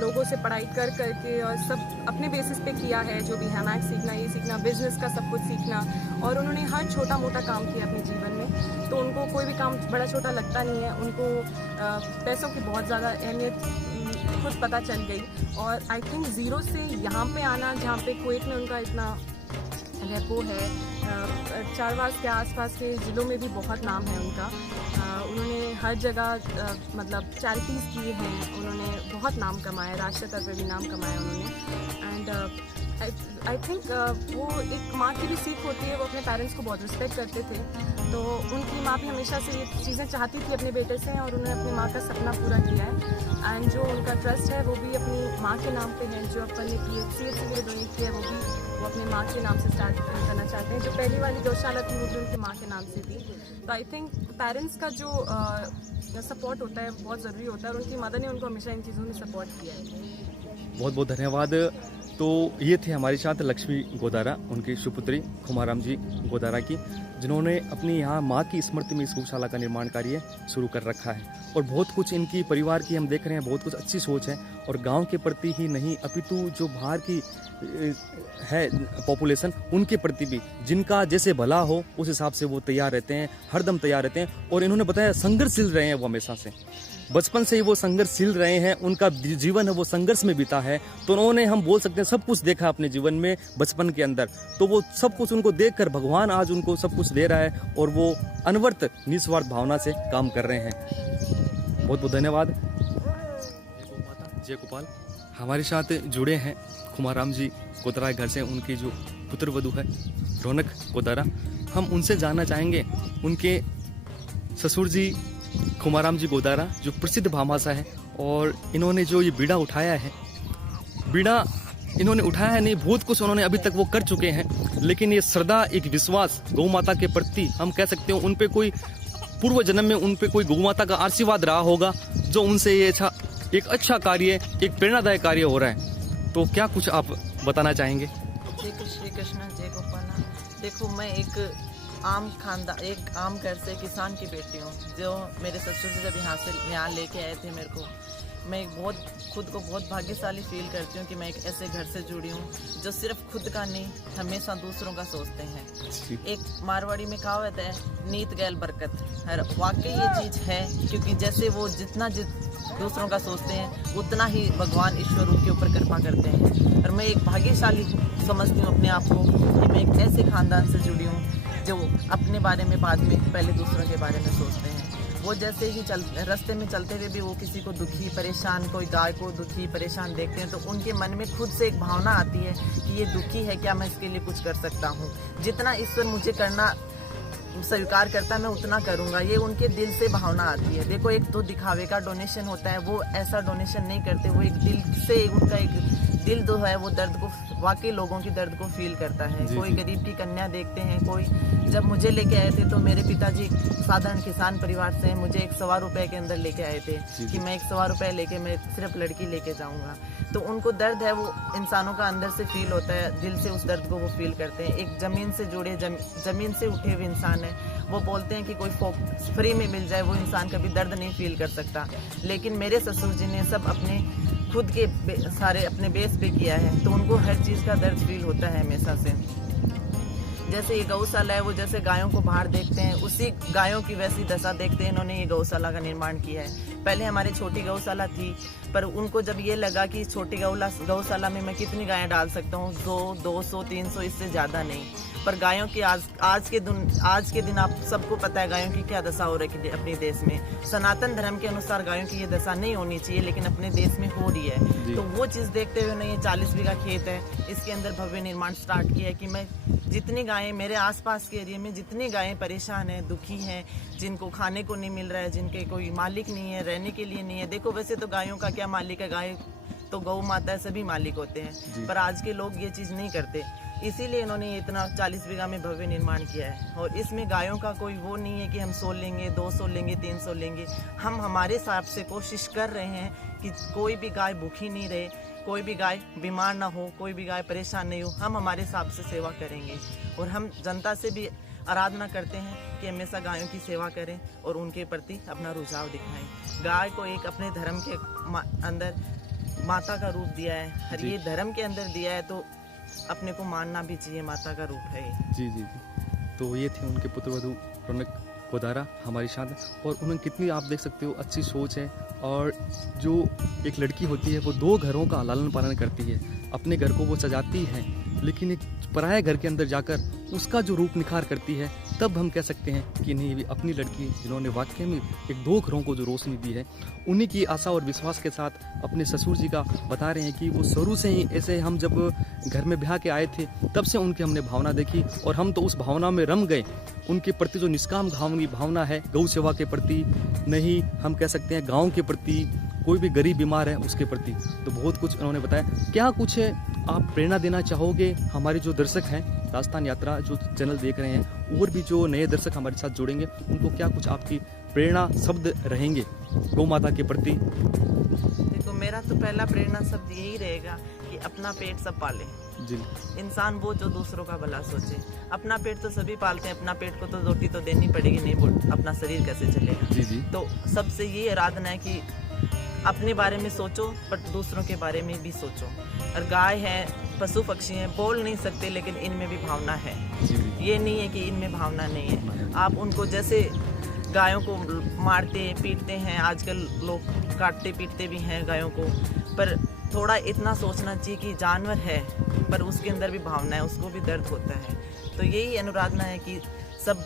लोगों से पढ़ाई कर करके और सब अपने बेसिस पे किया है। जो भी हैमैक सीखना, ये सीखना, बिजनेस का सब कुछ सीखना, और उन्होंने हर छोटा मोटा काम किया अपने जीवन में। तो उनको कोई भी काम बड़ा छोटा लगता नहीं है। उनको पैसों की बहुत ज़्यादा अहमियत खुद पता चल गई। और आई थिंक ज़ीरो से यहाँ पे आना, जहाँ पे कुवैत में उनका इतना रेपो है, चारवास के आसपास के ज़िलों में भी बहुत नाम है उनका। उन्होंने हर जगह मतलब चैरिटीज़ की हैं, उन्होंने बहुत नाम कमाया, राष्ट्रीय स्तर पर भी नाम कमाया उन्होंने। एंड आई थिंक वो एक माँ की भी सीख होती है। वो अपने पेरेंट्स को बहुत रिस्पेक्ट करते थे, तो उनकी माँ भी हमेशा से ये चीज़ें चाहती थी अपने बेटे से, और उन्होंने अपनी माँ का सपना पूरा किया है। एंड जो उनका ट्रस्ट है वो भी अपनी माँ के नाम पे है। जो अपन ने PHCH के लिए डोनेट किया है वो अपने माँ के नाम से स्टार्ट करना चाहते हैं। जो पहली वाली गौशाला थी वो भी उनकी माँ के नाम से थी। तो आई थिंक पेरेंट्स का जो सपोर्ट होता है बहुत ज़रूरी होता है, और उनकी मदर ने उनको हमेशा इन चीज़ों में सपोर्ट किया है। बहुत बहुत धन्यवाद। तो ये थे हमारे साथ लक्ष्मी गोदारा, उनकी सुपुत्री खुमाराम जी गोदारा की, जिन्होंने अपनी यहाँ माँ की स्मृति में इस गौशाला का निर्माण कार्य शुरू कर रखा है। और बहुत कुछ इनकी परिवार की हम देख रहे हैं, बहुत कुछ अच्छी सोच है, और गांव के प्रति ही नहीं अपितु जो बाहर की है पॉपुलेशन, उनके प्रति भी जिनका जैसे भला हो उस हिसाब से वो तैयार रहते हैं, हरदम तैयार रहते हैं। और इन्होंने बताया संघर्षशील रहे हैं वो हमेशा से, बचपन से ही वो संघर्षशील रहे हैं, उनका जीवन है वो संघर्ष में बीता है। तो उन्होंने, हम बोल सकते हैं, सब कुछ देखा अपने जीवन में बचपन के अंदर। तो वो सब कुछ उनको देखकर भगवान आज उनको सब कुछ दे रहा है, और वो अनवरत निस्वार्थ भावना से काम कर रहे हैं। बहुत बहुत धन्यवाद। जय गोपाल। हमारे साथ जुड़े हैं खुमाराम जी गोदारा घर से, उनकी जो पुत्र वधू है रौनक गोदारा। हम उनसे जानना चाहेंगे, उनके ससुर जी खुमाराम जी गोदारा जो प्रसिद्ध भामाशाह है, और इन्होंने जो ये बीड़ा उठाया है, बीड़ा इन्होंने उठाया है नहीं, बहुत कुछ उन्होंने अभी तक वो कर चुके हैं। लेकिन ये श्रद्धा, एक विश्वास गौ माता के प्रति, हम कह सकते हैं उन पे कोई पूर्व जन्म में उन पे कोई गौ माता का आशीर्वाद रहा होगा, जो उनसे ये एक अच्छा कार्य, एक प्रेरणादायक कार्य हो रहा है। तो क्या कुछ आप बताना चाहेंगे? जय श्री कृष्ण, जय गोपाल। देखो, मैं एक आम घर से किसान की बेटी हूँ। जो मेरे ससुर जी जब यहाँ लेके आए थे मेरे को, मैं खुद को बहुत भाग्यशाली फील करती हूँ कि मैं एक ऐसे घर से जुड़ी हूँ जो सिर्फ खुद का नहीं, हमेशा दूसरों का सोचते हैं। एक मारवाड़ी में कहावत है, नीत गैल बरकत। वाकई ये चीज़ है, क्योंकि जैसे वो दूसरों का सोचते हैं उतना ही भगवान ईश्वर उनके ऊपर कृपा करते हैं। और मैं एक भाग्यशाली समझती हूँ अपने आप को कि मैं एक ऐसे ख़ानदान से जुड़ी हूँ जो अपने बारे में बाद में पहले दूसरों के बारे में सोचते हैं। वो जैसे ही रास्ते में चलते हुए भी वो किसी को दुखी परेशान, कोई गाय को दुखी परेशान देखते हैं तो उनके मन में खुद से एक भावना आती है कि ये दुखी है, क्या मैं इसके लिए कुछ कर सकता हूँ। जितना ईश्वर मुझे करना स्वीकार करता है मैं उतना करूँगा, ये उनके दिल से भावना आती है। देखो एक तो दिखावे का डोनेशन होता है, वो ऐसा डोनेशन नहीं करते, वो एक दिल से उनका एक दिल जो है वो दर्द को, वाकई लोगों की दर्द को फील करता है। कोई गरीब की कन्या देखते हैं, कोई जब मुझे लेके आए थे तो मेरे पिताजी साधारण किसान परिवार से हैं, मुझे 100 रुपए के अंदर लेके आए थे कि मैं 100 रुपए लेके मैं सिर्फ लड़की लेके जाऊंगा। तो उनको दर्द है, वो इंसानों का अंदर से फील होता है, दिल से उस दर्द को वो फील करते हैं। एक जमीन से जुड़े जमीन से उठे हुए इंसान है, वो बोलते हैं कि कोई फ्री में मिल जाए वो इंसान कभी दर्द नहीं फील कर सकता। लेकिन मेरे ससुर जी ने सब अपने खुद के सारे अपने बेस पे किया है, तो उनको हर चीज़ का दर्द फील होता है हमेशा से। जैसे ये गौशाला है, वो जैसे गायों को बाहर देखते हैं, उसी गायों की वैसी दशा देखते हैं इन्होंने ये गौशाला का निर्माण किया है। पहले हमारी छोटी गौशाला थी, पर उनको जब ये लगा कि छोटी गौशाला में मैं कितनी गायें डाल सकता हूँ, 100, 200, 300, इससे ज़्यादा नहीं। पर गायों की आज के दिन आप सबको पता है गायों की क्या दशा हो रही है अपने देश में। सनातन धर्म के अनुसार गायों की ये दशा नहीं होनी चाहिए, लेकिन अपने देश में हो रही है। तो वो चीज़ देखते हुए उन्होंने ये 40 बीघा खेत है, इसके अंदर भव्य निर्माण स्टार्ट किया है कि मैं जितनी गायें मेरे आसपास के एरिया में जितनी गायें परेशान हैं, दुखी हैं, जिनको खाने को नहीं मिल रहा है, जिनके कोई मालिक नहीं है, रहने के लिए नहीं है। देखो वैसे तो गायों का क्या मालिक है, गाय तो गौ माता है, सभी मालिक होते हैं, पर आज के लोग ये चीज़ नहीं करते। इसीलिए इन्होंने इतना 40 बीघा में भव्य निर्माण किया है। और इसमें गायों का कोई वो नहीं है कि हम 100 लेंगे, 200 लेंगे, 300 लेंगे। हम हमारे हिसाब से कोशिश कर रहे हैं कि कोई भी गाय भूखी नहीं रहे, कोई भी गाय बीमार ना हो, कोई भी गाय परेशान नहीं हो। हम हमारे हिसाब से सेवा करेंगे और हम जनता से भी आराधना करते हैं कि हमेशा गायों की सेवा करें और उनके प्रति अपना रुझाव दिखाएं। गाय को एक अपने धर्म के अंदर माता का रूप दिया है, हर ये धर्म के अंदर दिया है, तो अपने को मानना भी चाहिए, माता का रूप है ये। जी जी जी। तो ये थे उनके पुत्रवधू रौनक कोदारा, हमारी शान। और उन्हें कितनी आप देख सकते हो अच्छी सोच है। और जो एक लड़की होती है वो 2 घरों का लालन पालन करती है, अपने घर को वो सजाती है, लेकिन एक पराये घर के अंदर जाकर उसका जो रूप निखार करती है, तब हम कह सकते हैं कि नहीं, ये अपनी लड़की जिन्होंने वाकई में एक 2 घरों को जो रोशनी दी है, उन्हीं की आशा और विश्वास के साथ अपने ससुर जी का बता रहे हैं कि वो शुरू से ही ऐसे, हम जब घर में ब्याह के आए थे तब से उनकी हमने भावना देखी और हम तो उस भावना में रम गए। उनके प्रति जो निष्काम भावना है, गौ सेवा के प्रति, नहीं हम कह सकते हैं गाँव के प्रति, कोई भी गरीब बीमार है उसके प्रति, तो बहुत कुछ उन्होंने बताया। क्या कुछ है आप प्रेरणा देना चाहोगे हमारे जो दर्शक हैं, राजस्थान यात्रा जो चैनल देख रहे हैं, और भी जो नए दर्शक हमारे साथ जुड़ेंगे, उनको क्या कुछ आपकी प्रेरणा शब्द रहेंगे गौ माता के प्रति? देखो मेरा तो पहला प्रेरणा शब्द यही रहेगा कि अपना पेट सब पाले जी। इंसान वो जो दूसरों का भला सोचे। अपना पेट तो सभी पालते हैं, अपना पेट को तो रोटी तो देनी पड़ेगी, नहीं अपना शरीर कैसे चलेगा। जी जी। तो सबसे ये आराधना है कि अपने बारे में सोचो बट दूसरों के बारे में भी सोचो। और गाय है, पशु पक्षी हैं, बोल नहीं सकते लेकिन इनमें भी भावना है। ये नहीं है कि इनमें भावना नहीं है। आप उनको जैसे गायों को मारते पीटते हैं, आजकल लोग काटते पीटते भी हैं गायों को, पर थोड़ा इतना सोचना चाहिए कि जानवर है पर उसके अंदर भी भावना है, उसको भी दर्द होता है। तो यही अनुराधना है कि सब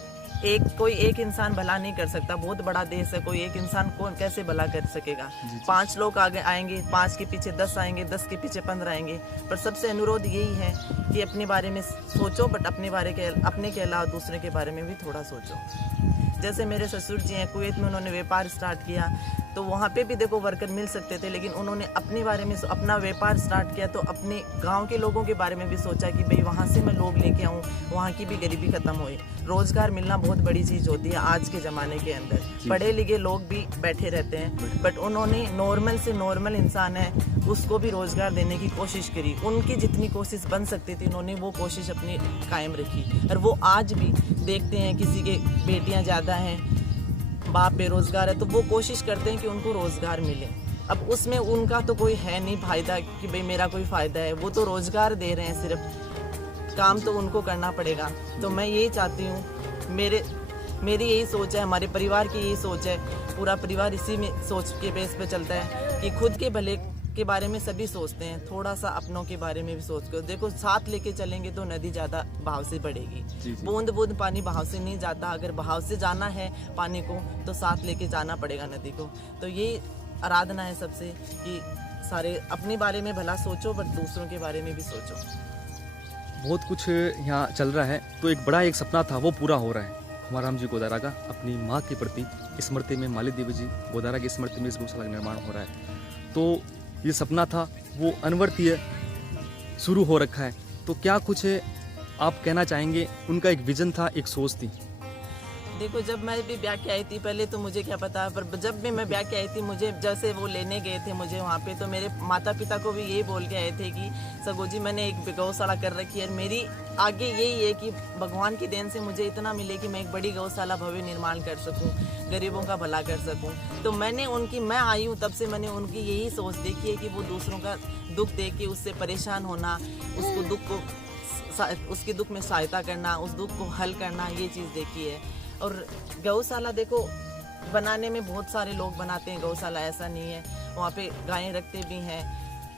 कोई एक इंसान भला नहीं कर सकता, बहुत बड़ा देश है, कोई एक इंसान को कैसे भला कर सकेगा। 5 लोग आगे आएंगे, 5 के पीछे 10 आएंगे, 10 के पीछे 15 आएंगे, पर सबसे अनुरोध यही है कि अपने बारे में सोचो बट अपने के अलावा दूसरे के बारे में भी थोड़ा सोचो। जैसे मेरे ससुर जी हैं, कुवैत में उन्होंने व्यापार स्टार्ट किया, तो वहाँ पे भी देखो वर्कर मिल सकते थे, लेकिन उन्होंने अपने बारे में अपना व्यापार स्टार्ट किया, तो अपने गांव के लोगों के बारे में भी सोचा कि भाई वहाँ से मैं लोग लेके आऊँ, वहाँ की भी गरीबी खत्म होए। रोजगार मिलना बहुत बड़ी चीज़ होती है आज के ज़माने के अंदर। पढ़े लिखे लोग भी बैठे रहते हैं, बट उन्होंने नॉर्मल से नॉर्मल इंसान है उसको भी रोजगार देने की कोशिश करी। उनकी जितनी कोशिश बन सकती थी उन्होंने वो कोशिश अपनी कायम रखी, और वो आज भी देखते हैं किसी के बेटियाँ ज़्यादा हैं, बाप बेरोजगार है, तो वो कोशिश करते हैं कि उनको रोजगार मिले। अब उसमें उनका तो कोई है नहीं फायदा कि भाई मेरा कोई फ़ायदा है, वो तो रोजगार दे रहे हैं, सिर्फ काम तो उनको करना पड़ेगा। तो मैं यही चाहती हूँ, मेरे मेरी यही सोच है, हमारे परिवार की यही सोच है, पूरा परिवार इसी में सोच के बेस पे चलता है कि खुद के भले के बारे में सभी सोचते हैं, थोड़ा सा अपनों के बारे में भी सोच कर देखो। साथ लेके चलेंगे तो नदी ज़्यादा बहाव से बढ़ेगी। बूंद बूंद पानी बहाव से नहीं जाता, अगर बहाव से जाना है पानी को तो साथ लेके जाना पड़ेगा नदी को। तो ये आराधना है सबसे कि सारे अपने बारे में भला सोचो बट दूसरों के बारे में भी सोचो। बहुत कुछ यहाँ चल रहा है, तो एक बड़ा एक सपना था वो पूरा हो रहा है। खुमाराम जी गोदारा का अपनी माँ के प्रति स्मृति में, माली देवी जी गोदारा की स्मृति में इस गौशाला का निर्माण हो रहा है। तो ये सपना था वो अनवर्तीय शुरू हो रखा है। तो क्या कुछ आप कहना चाहेंगे? उनका एक विजन था, एक सोच थी। देखो, जब मैं भी ब्याह के आई थी पहले तो मुझे क्या पता, पर जब भी मैं ब्याह के आई थी मुझे जैसे वो लेने गए थे मुझे वहाँ पे, तो मेरे माता पिता को भी यही बोल के आए थे कि सगो जी मैंने एक गौशाला कर रखी है। मेरी आगे यही है कि भगवान की देन से मुझे इतना मिले कि मैं एक बड़ी गौशाला भव्य निर्माण कर सकूँ, गरीबों का भला कर सकूँ। तो मैं आई हूँ तब से मैंने उनकी यही सोच देखी है कि वो दूसरों का दुख देख के उससे परेशान होना, उसके दुख में सहायता करना, उस दुख को हल करना, ये चीज़ देखी है। और गौशाला देखो बनाने में बहुत सारे लोग बनाते हैं गौशाला, ऐसा नहीं है, वहाँ पे गायें रखते भी हैं,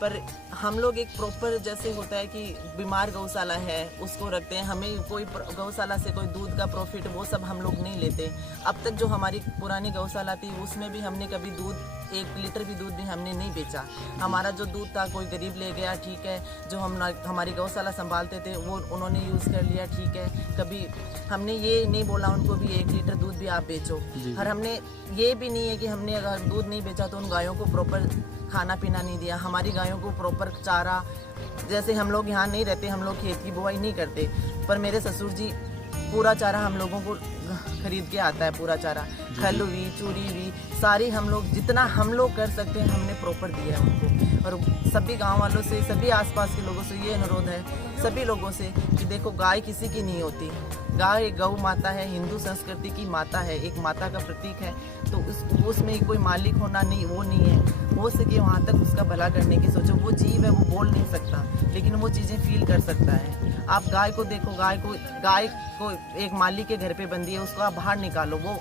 पर हम लोग एक प्रॉपर जैसे होता है कि बीमार गौशाला है उसको रखते हैं। हमें कोई गौशाला से कोई दूध का प्रॉफिट वो सब हम लोग नहीं लेते। अब तक जो हमारी पुरानी गौशाला थी उसमें भी हमने कभी दूध 1 लीटर भी दूध भी हमने नहीं बेचा। हमारा जो दूध था कोई गरीब ले गया, ठीक है, जो हमारी गौशाला संभालते थे वो उन्होंने यूज़ कर लिया, ठीक है। कभी हमने ये नहीं बोला उनको भी 1 लीटर दूध भी आप बेचो। और हमने ये भी नहीं है कि हमने अगर दूध नहीं बेचा तो उन गायों को प्रॉपर खाना पीना नहीं दिया। हमारी गायों को प्रॉपर चारा, जैसे हम लोग यहाँ नहीं रहते, हम लोग खेत की बुआई नहीं करते, पर मेरे ससुर जी पूरा चारा हम लोगों को खरीद के आता है, पूरा चारा, खल हुई, चूरी हुई, सारी हम लोग जितना हम लोग कर सकते हैं हमने प्रॉपर दिया है उनको। और सभी गांव वालों से, सभी आसपास के लोगों से ये अनुरोध है, सभी लोगों से, कि देखो गाय किसी की नहीं होती। गाय एक गौ माता है, हिंदू संस्कृति की माता है, एक माता का प्रतीक है। तो उसमें कोई मालिक होना नहीं, वो नहीं है। हो सके वहाँ तक उसका भला करने की सोचो। वो जीव है, वो बोल नहीं सकता, लेकिन वो चीज़ें फील कर सकता है। आप गाय को देखो, गाय को एक मालिक के घर पे बंधी है, उसको आप बाहर निकालो, वो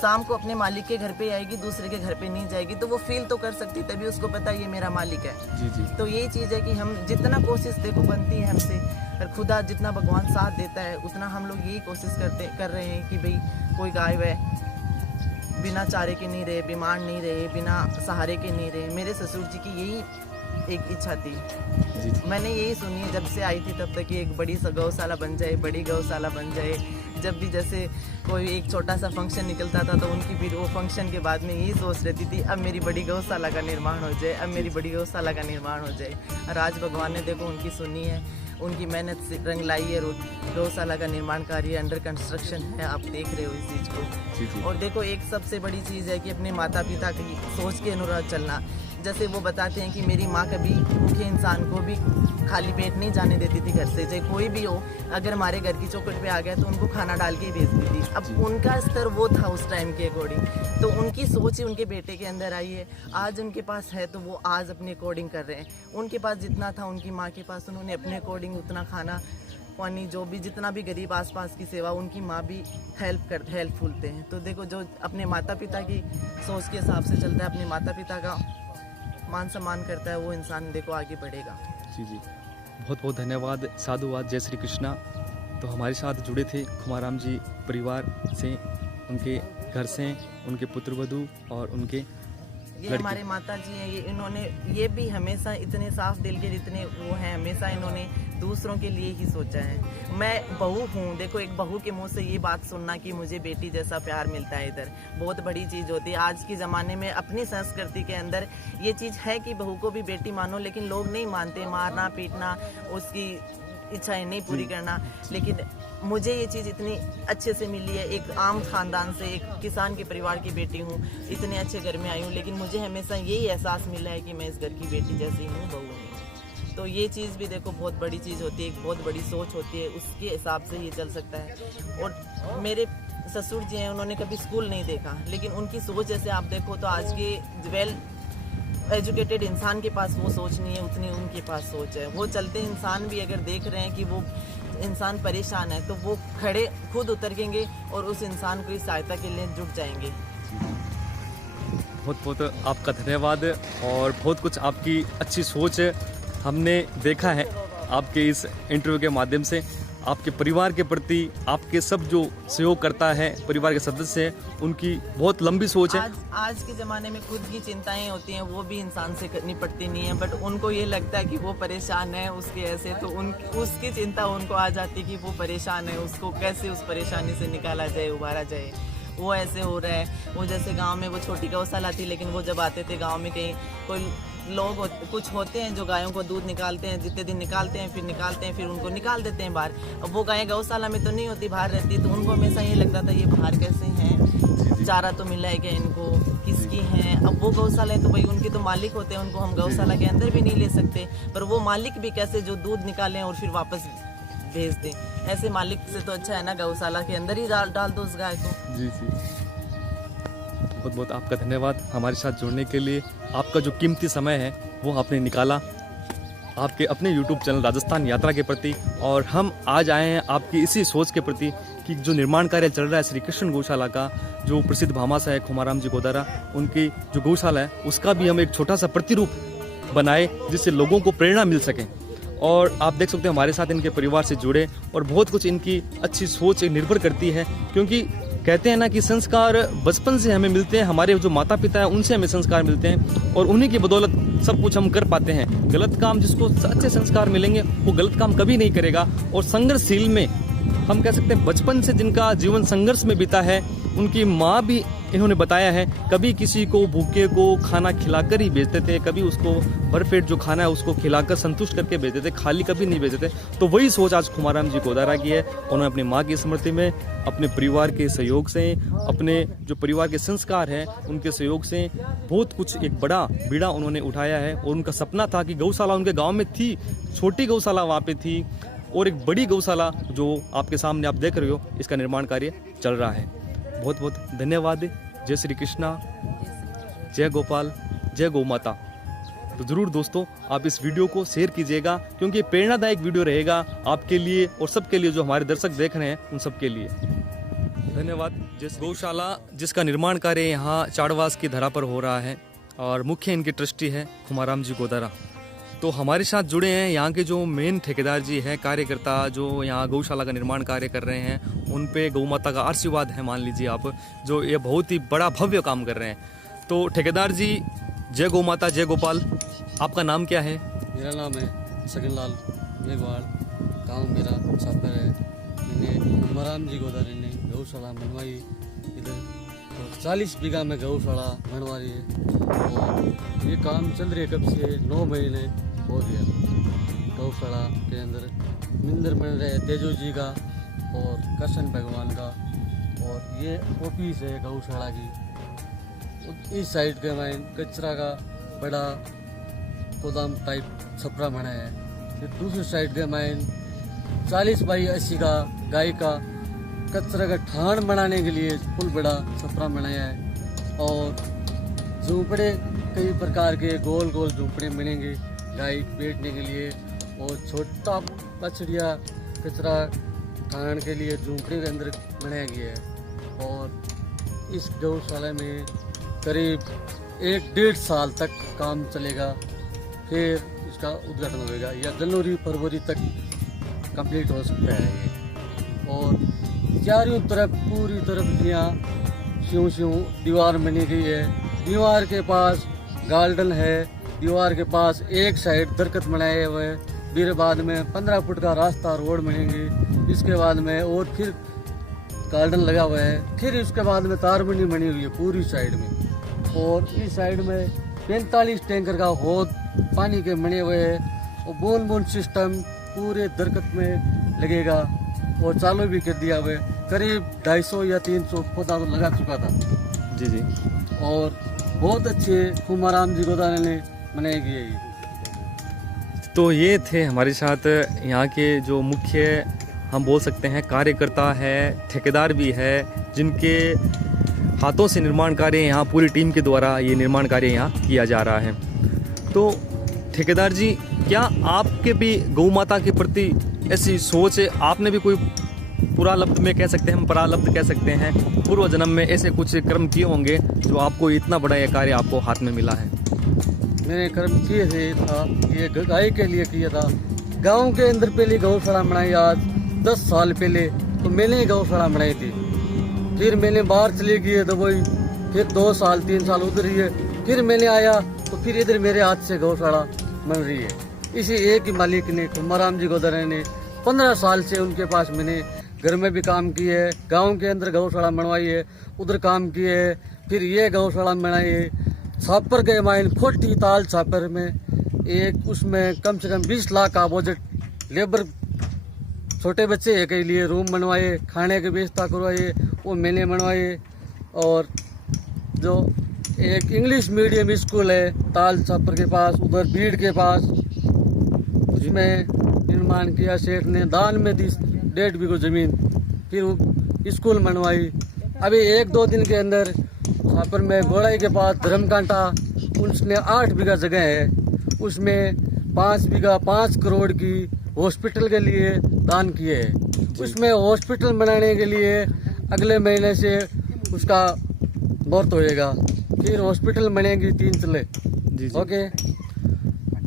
शाम को अपने मालिक के घर पे आएगी, दूसरे के घर पे नहीं जाएगी, तो वो फील तो कर सकती, तभी उसको पता है ये मेरा मालिक है। जी। तो यही चीज़ है कि हम जितना कोशिश देखो बनती है हमसे, और खुदा जितना भगवान साथ देता है उतना हम लोग यही कोशिश कर रहे हैं कि भाई कोई गाय वह बिना चारे के नहीं रहे, बीमार नहीं रहे, बिना सहारे के नहीं रहे। मेरे ससुर जी की यही एक इच्छा थी। मैंने यही सुनी है जब से आई थी तब तक कि एक बड़ी गौशाला बन जाए, बड़ी गौशाला बन जाए। जब भी जैसे कोई एक छोटा सा फंक्शन निकलता था तो उनकी भी वो फंक्शन के बाद में यही सोच रहती थी, अब मेरी बड़ी गौशाला का निर्माण हो जाए, अब मेरी बड़ी गौशाला का निर्माण हो जाए। और आज भगवान ने देखो उनकी सुनी है, उनकी मेहनत से रंग लाई है। गौशाला का निर्माण कार्य अंडर कंस्ट्रक्शन है, आप देख रहे हो इस चीज़ को। और देखो एक सबसे बड़ी चीज़ है कि अपने माता पिता की सोच के अनुसार चलना। जैसे वो बताते हैं कि मेरी माँ कभी भूखे इंसान को भी खाली पेट नहीं जाने देती थी घर से, चाहे कोई भी हो, अगर हमारे घर की चौखट पे आ गया तो उनको खाना डाल के ही भेजती थी। अब उनका स्तर वो था उस टाइम के अकॉर्डिंग, तो उनकी सोच ही उनके बेटे के अंदर आई है। आज उनके पास है तो वो आज अपने अकॉर्डिंग कर रहे हैं। उनके पास जितना था उनकी माँ के पास, उन्होंने अपने अकॉर्डिंग उतना खाना पानी, जो भी जितना भी गरीब आसपास की सेवा, उनकी माँ भी हेल्पफुल थे। तो देखो जो अपने माता पिता की सोच के हिसाब से चलता है, अपने माता पिता का मान सम्मान करता है, वो इंसान देखो आगे बढ़ेगा। जी। बहुत बहुत धन्यवाद, साधुवाद, जय श्री कृष्णा। तो हमारे साथ जुड़े थे खुमाराम जी परिवार से, उनके घर से, उनके पुत्र वधू और उनके ये हमारे माता जी हैं। इन्होंने ये भी हमेशा इतने साफ दिल के जितने वो हैं, हमेशा इन्होंने दूसरों के लिए ही सोचा है। मैं बहू हूँ, देखो एक बहू के मुंह से ये बात सुनना कि मुझे बेटी जैसा प्यार मिलता है इधर, बहुत बड़ी चीज़ होती है। आज के ज़माने में अपनी संस्कृति के अंदर ये चीज़ है कि बहू को भी बेटी मानो, लेकिन लोग नहीं मानते, मारना पीटना, उसकी इच्छाएं नहीं पूरी करना। लेकिन मुझे ये चीज़ इतनी अच्छे से मिली है, एक आम खानदान से, एक किसान के परिवार की बेटी हूँ, इतने अच्छे घर में आई हूँ, लेकिन मुझे हमेशा यही एहसास मिला है कि मैं इस घर की बेटी जैसी हूँ, बहू नहीं। तो ये चीज़ भी देखो बहुत बड़ी चीज़ होती है, एक बहुत बड़ी सोच होती है, उसके हिसाब से ये चल सकता है। और मेरे ससुर जी हैं, उन्होंने कभी स्कूल नहीं देखा, लेकिन उनकी सोच जैसे आप देखो तो आज के वेल एजुकेटेड इंसान के पास वो सोच नहीं है, उतनी उनके पास सोच है। वो चलते इंसान भी अगर देख रहे हैं कि वो इंसान परेशान है तो वो खड़े खुद उतरेंगे और उस इंसान की सहायता के लिए जुट जाएंगे। बहुत बहुत आपका धन्यवाद और बहुत कुछ आपकी अच्छी सोच हमने देखा है आपके इस इंटरव्यू के माध्यम से। आपके परिवार के प्रति आपके सब जो सहयोग करता है परिवार के सदस्य हैं उनकी बहुत लंबी सोच है। आज के ज़माने में खुद की चिंताएं होती हैं, वो भी इंसान से निपटती नहीं है, बट उनको ये लगता है कि वो परेशान है उसके ऐसे, तो उसकी चिंता उनको आ जाती है कि वो परेशान है, उसको कैसे उस परेशानी से निकाला जाए, उबारा जाए। वो ऐसे हो रहा है, वो जैसे गांव में वो छोटी गौशाला थी, लेकिन वो जब आते थे गांव में कहीं कोई लोग कुछ होते हैं जो गायों को दूध निकालते हैं, जितने दिन निकालते हैं फिर उनको निकाल देते हैं बाहर। अब वो गायें गौशाला में तो नहीं होती, बाहर रहती, तो उनको हमेशा ये लगता था ये बाहर कैसे हैं, चारा तो मिला है क्या इनको, किसकी हैं। अब वो गौशाला है तो भाई उनके तो मालिक होते हैं, उनको हम गौशाला के अंदर भी नहीं ले सकते, पर वो मालिक भी कैसे जो दूध निकालें और फिर वापस भेज दें। ऐसे मालिक से तो अच्छा है ना गौशाला के अंदर ही डाल दो उस गाय को। जी जी, बहुत बहुत आपका धन्यवाद हमारे साथ जुड़ने के लिए। आपका जो कीमती समय है वो आपने निकाला आपके अपने YouTube चैनल राजस्थान यात्रा के प्रति, और हम आज आए हैं आपकी इसी सोच के प्रति कि जो निर्माण कार्य चल रहा है श्री कृष्ण गौशाला का, जो प्रसिद्ध भामाशाह है खुमाराम जी गोदारा, उनकी जो गौशाला है उसका भी हम एक छोटा सा प्रतिरूप बनाए जिससे लोगों को प्रेरणा मिल सके। और आप देख सकते हैं हमारे साथ इनके परिवार से जुड़े, और बहुत कुछ इनकी अच्छी सोच निर्भर करती है, क्योंकि कहते हैं ना कि संस्कार बचपन से हमें मिलते हैं, हमारे जो माता पिता हैं उनसे हमें संस्कार मिलते हैं और उन्हीं की बदौलत सब कुछ हम कर पाते हैं। गलत काम जिसको अच्छे संस्कार मिलेंगे वो गलत काम कभी नहीं करेगा। और संघर्षशील में हम कह सकते हैं बचपन से जिनका जीवन संघर्ष में बीता है, उनकी माँ भी इन्होंने बताया है कभी किसी को भूखे को खाना खिलाकर ही भेजते थे, कभी उसको भरपेट जो खाना है उसको खिलाकर संतुष्ट करके भेजते थे, खाली कभी नहीं भेजते थे। तो वही सोच आज खुमाराम जी गोदारा की है। उन्होंने अपनी माँ की स्मृति में अपने परिवार के सहयोग से, अपने जो परिवार के संस्कार हैं उनके सहयोग से बहुत कुछ एक बड़ा बीड़ा उन्होंने उठाया है। और उनका सपना था कि गौशाला उनके गाँव में थी, छोटी गौशाला वहाँ पे थी, और एक बड़ी गौशाला जो आपके सामने आप देख रहे हो इसका निर्माण कार्य चल रहा है। बहुत बहुत धन्यवाद। जय श्री कृष्णा, जय गोपाल, जय गौ माता। तो जरूर दोस्तों आप इस वीडियो को शेयर कीजिएगा, क्योंकि ये प्रेरणादायक वीडियो रहेगा आपके लिए और सबके लिए जो हमारे दर्शक देख रहे हैं उन सबके लिए। धन्यवाद। जय गौशाला जिसका निर्माण कार्य यहाँ चाड़वास की धरा पर हो रहा है और मुख्य इनके ट्रस्टी है खुमाराम जी गोदारा। तो हमारे साथ जुड़े हैं यहाँ के जो मेन ठेकेदार जी हैं, कार्यकर्ता जो यहाँ गौशाला का निर्माण कार्य कर रहे हैं, उन पे गौ माता का आशीर्वाद है मान लीजिए आप, जो ये बहुत ही बड़ा भव्य काम कर रहे हैं। तो ठेकेदार जी जय गौ माता, जय गोपाल। आपका नाम क्या है? मेरा नाम है सगनलाल मेघवाड़, गाँव मेरा छापर है। मैंने खुमाराम जी गोदारे ने गौशाला बनवाई इधर, तो 40 बीघा में गौशाला बनवा रही है और ये काम चल रही है कब से 9 महीने हो गया। गौशाला के अंदर मंदिर बन रहे तेजो जी का और कृष्ण भगवान का, और ये ऑफिस है गौशाला की। इस साइड के में कचरा का बड़ा गोदाम टाइप छपरा बना है। फिर दूसरी साइड के में 40 बाई 80 का गाय का कचरा का ठान बनाने के लिए फुल बड़ा छपरा बनाया है। और झूंपड़े कई प्रकार के गोल गोल झूंपड़े बनेंगे गाय बैठने के लिए, और छोटा पछड़िया कचरा ठान के लिए झूंपड़े के अंदर बनाया गया है। और इस गौशाला में करीब 1-1.5 साल तक काम चलेगा, फिर इसका उद्घाटन होगा या जनवरी फरवरी तक कंप्लीट हो सकता है ये। और चारों तरफ पूरी तरफ यहाँ स्यों दीवार बनी गई है। दीवार के पास गार्डन है, दीवार के पास एक साइड दरख्त बनाए हुए हैं, फिर बाद में 15 फुट का रास्ता रोड बनेंगे, इसके बाद में और फिर गार्डन लगा हुआ है, फिर इसके बाद में तारबंदी बनी हुई है पूरी साइड में। और इस साइड में 45 टैंकर का हौद पानी के बने हुए हैं, और बूंद बूंद सिस्टम पूरे दरख्त में लगेगा और चालू भी कर दिया हुआ है। करीब 250 या 300 पौधा तो लगा चुका था। जी जी। और बहुत अच्छे खुमाराम जी गोदारा ने बनाई गई है। तो ये थे हमारे साथ यहाँ के जो मुख्य हम बोल सकते हैं कार्यकर्ता है, ठेकेदार भी है, जिनके हाथों से निर्माण कार्य यहाँ पूरी टीम के द्वारा ये निर्माण कार्य यहाँ किया जा रहा है। तो ठेकेदार जी, क्या आपके भी गौ माता के प्रति ऐसी सोच है? आपने भी कोई पुरालब्ध में कह सकते हैं, हम परालब्ध कह सकते हैं, पूर्व जन्म में ऐसे कुछ कर्म किए होंगे जो आपको इतना बड़ा ये कार्य आपको हाथ में मिला है? मैंने कर्म किए थे था ये गाय के लिए किया था। गांव के अंदर पहले गौशाला बनाई, आज 10 साल पहले तो मैंने ही गौशाला बनाई थी। फिर मैंने बाहर चली गई तो वही फिर 2 साल 3 साल उधर ही है। फिर मैंने आया तो फिर इधर मेरे हाथ से गौशाला बन रही है। इसी एक ही मालिक ने, कुमाराम जी गोदारा ने, 15 साल से उनके पास मैंने घर में भी काम किए है, गांव के अंदर गौशाला बनवाई है, उधर काम किए है, फिर ये गौशाला बनाई है। छापर के माइन 40 ताल छापर में एक, उसमें कम से कम 20 लाख का बजट लेबर, छोटे बच्चे है के लिए रूम बनवाए, खाने की व्यवस्था करवाए, वो मैंने बनवाए। और जो एक इंग्लिश मीडियम स्कूल है ताल छापर के पास, उधर भीड़ के पास, उसमें निर्माण किया सेठ ने, दान में दी 1.5 बीघा जमीन, फिर वो स्कूल बनवाई। अभी 1-2 दिन के अंदर छापर में गोड़ाई के पास धर्मकांटा, उसने 8 बीघा जगह है, उसमें 5 बीघा 5 करोड़ की हॉस्पिटल के लिए दान किए है। उसमें हॉस्पिटल बनाने के लिए अगले महीने से उसका मुहूर्त होएगा, फिर हॉस्पिटल बनेगी 3 तले। जी। ओके।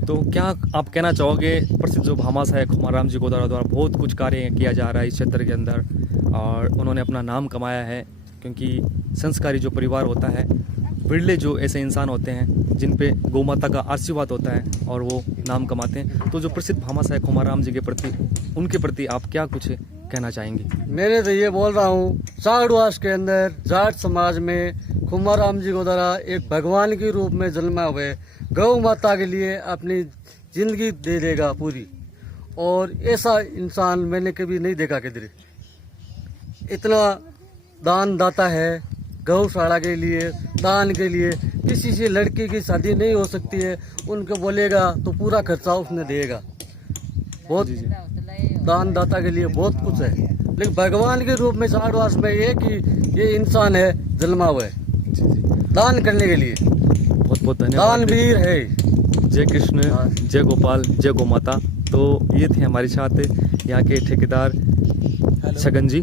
तो क्या आप कहना चाहोगे, प्रसिद्ध जो भामाशाह है कुमाराम जी गोदारा द्वारा बहुत कुछ कार्य किया जा रहा है इस क्षेत्र के अंदर, और उन्होंने अपना नाम कमाया है, क्योंकि संस्कारी जो परिवार होता है, बिरले जो ऐसे इंसान होते हैं जिन पे गौ माता का आशीर्वाद होता है और वो नाम कमाते हैं। तो जो प्रसिद्ध भामाशाह कुमाराम जी के प्रति, उनके प्रति आप क्या कुछ कहना चाहेंगे? मैंने तो ये बोल रहा हूँ, सागवास के अंदर जाट समाज में कुमाराम जी गोदारा एक भगवान के रूप में जन्मा हुए, गौ माता के लिए अपनी जिंदगी दे देगा पूरी, और ऐसा इंसान मैंने कभी नहीं देखा किधर। इतना दान दाता है गौशाला के लिए, दान के लिए। किसी से लड़की की शादी नहीं हो सकती है, उनको बोलेगा तो पूरा खर्चा उसने देगा। बहुत दान दाता के लिए बहुत कुछ है, लेकिन भगवान के रूप में सागवास में एक ही ये इंसान है जन्मा हुआ है दान करने के लिए। बहुत बहुत धन्यवाद। दानवीर है। जय कृष्ण, जय गोपाल, जय गौ माता। तो ये थे हमारे साथ यहाँ के ठेकेदार छगन जी,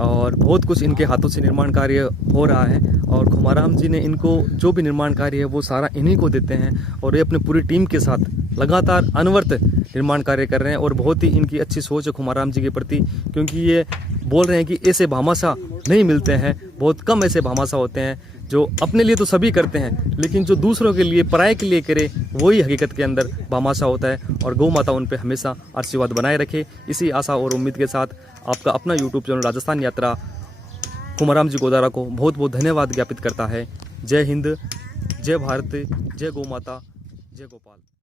और बहुत कुछ इनके हाथों से निर्माण कार्य हो रहा है, और कुमाराम जी ने इनको जो भी निर्माण कार्य है वो सारा इन्हीं को देते हैं, और ये अपनी पूरी टीम के साथ लगातार अनवरत निर्माण कार्य कर रहे हैं। और बहुत ही इनकी अच्छी सोच है कुमाराम जी के प्रति, क्योंकि ये बोल रहे हैं कि ऐसे भामाशाह नहीं मिलते हैं, बहुत कम ऐसे भामाशाह होते हैं जो अपने लिए तो सभी करते हैं, लेकिन जो दूसरों के लिए, पराये के लिए करे, वही हकीकत के अंदर भामाशाह होता है। और गौ माता उन पे हमेशा आशीर्वाद बनाए रखे, इसी आशा और उम्मीद के साथ आपका अपना यूट्यूब चैनल राजस्थान यात्रा कुमाराम जी गोदारा को बहुत बहुत धन्यवाद ज्ञापित करता है। जय हिंद, जय भारत, जय गौ माता, जय गोपाल।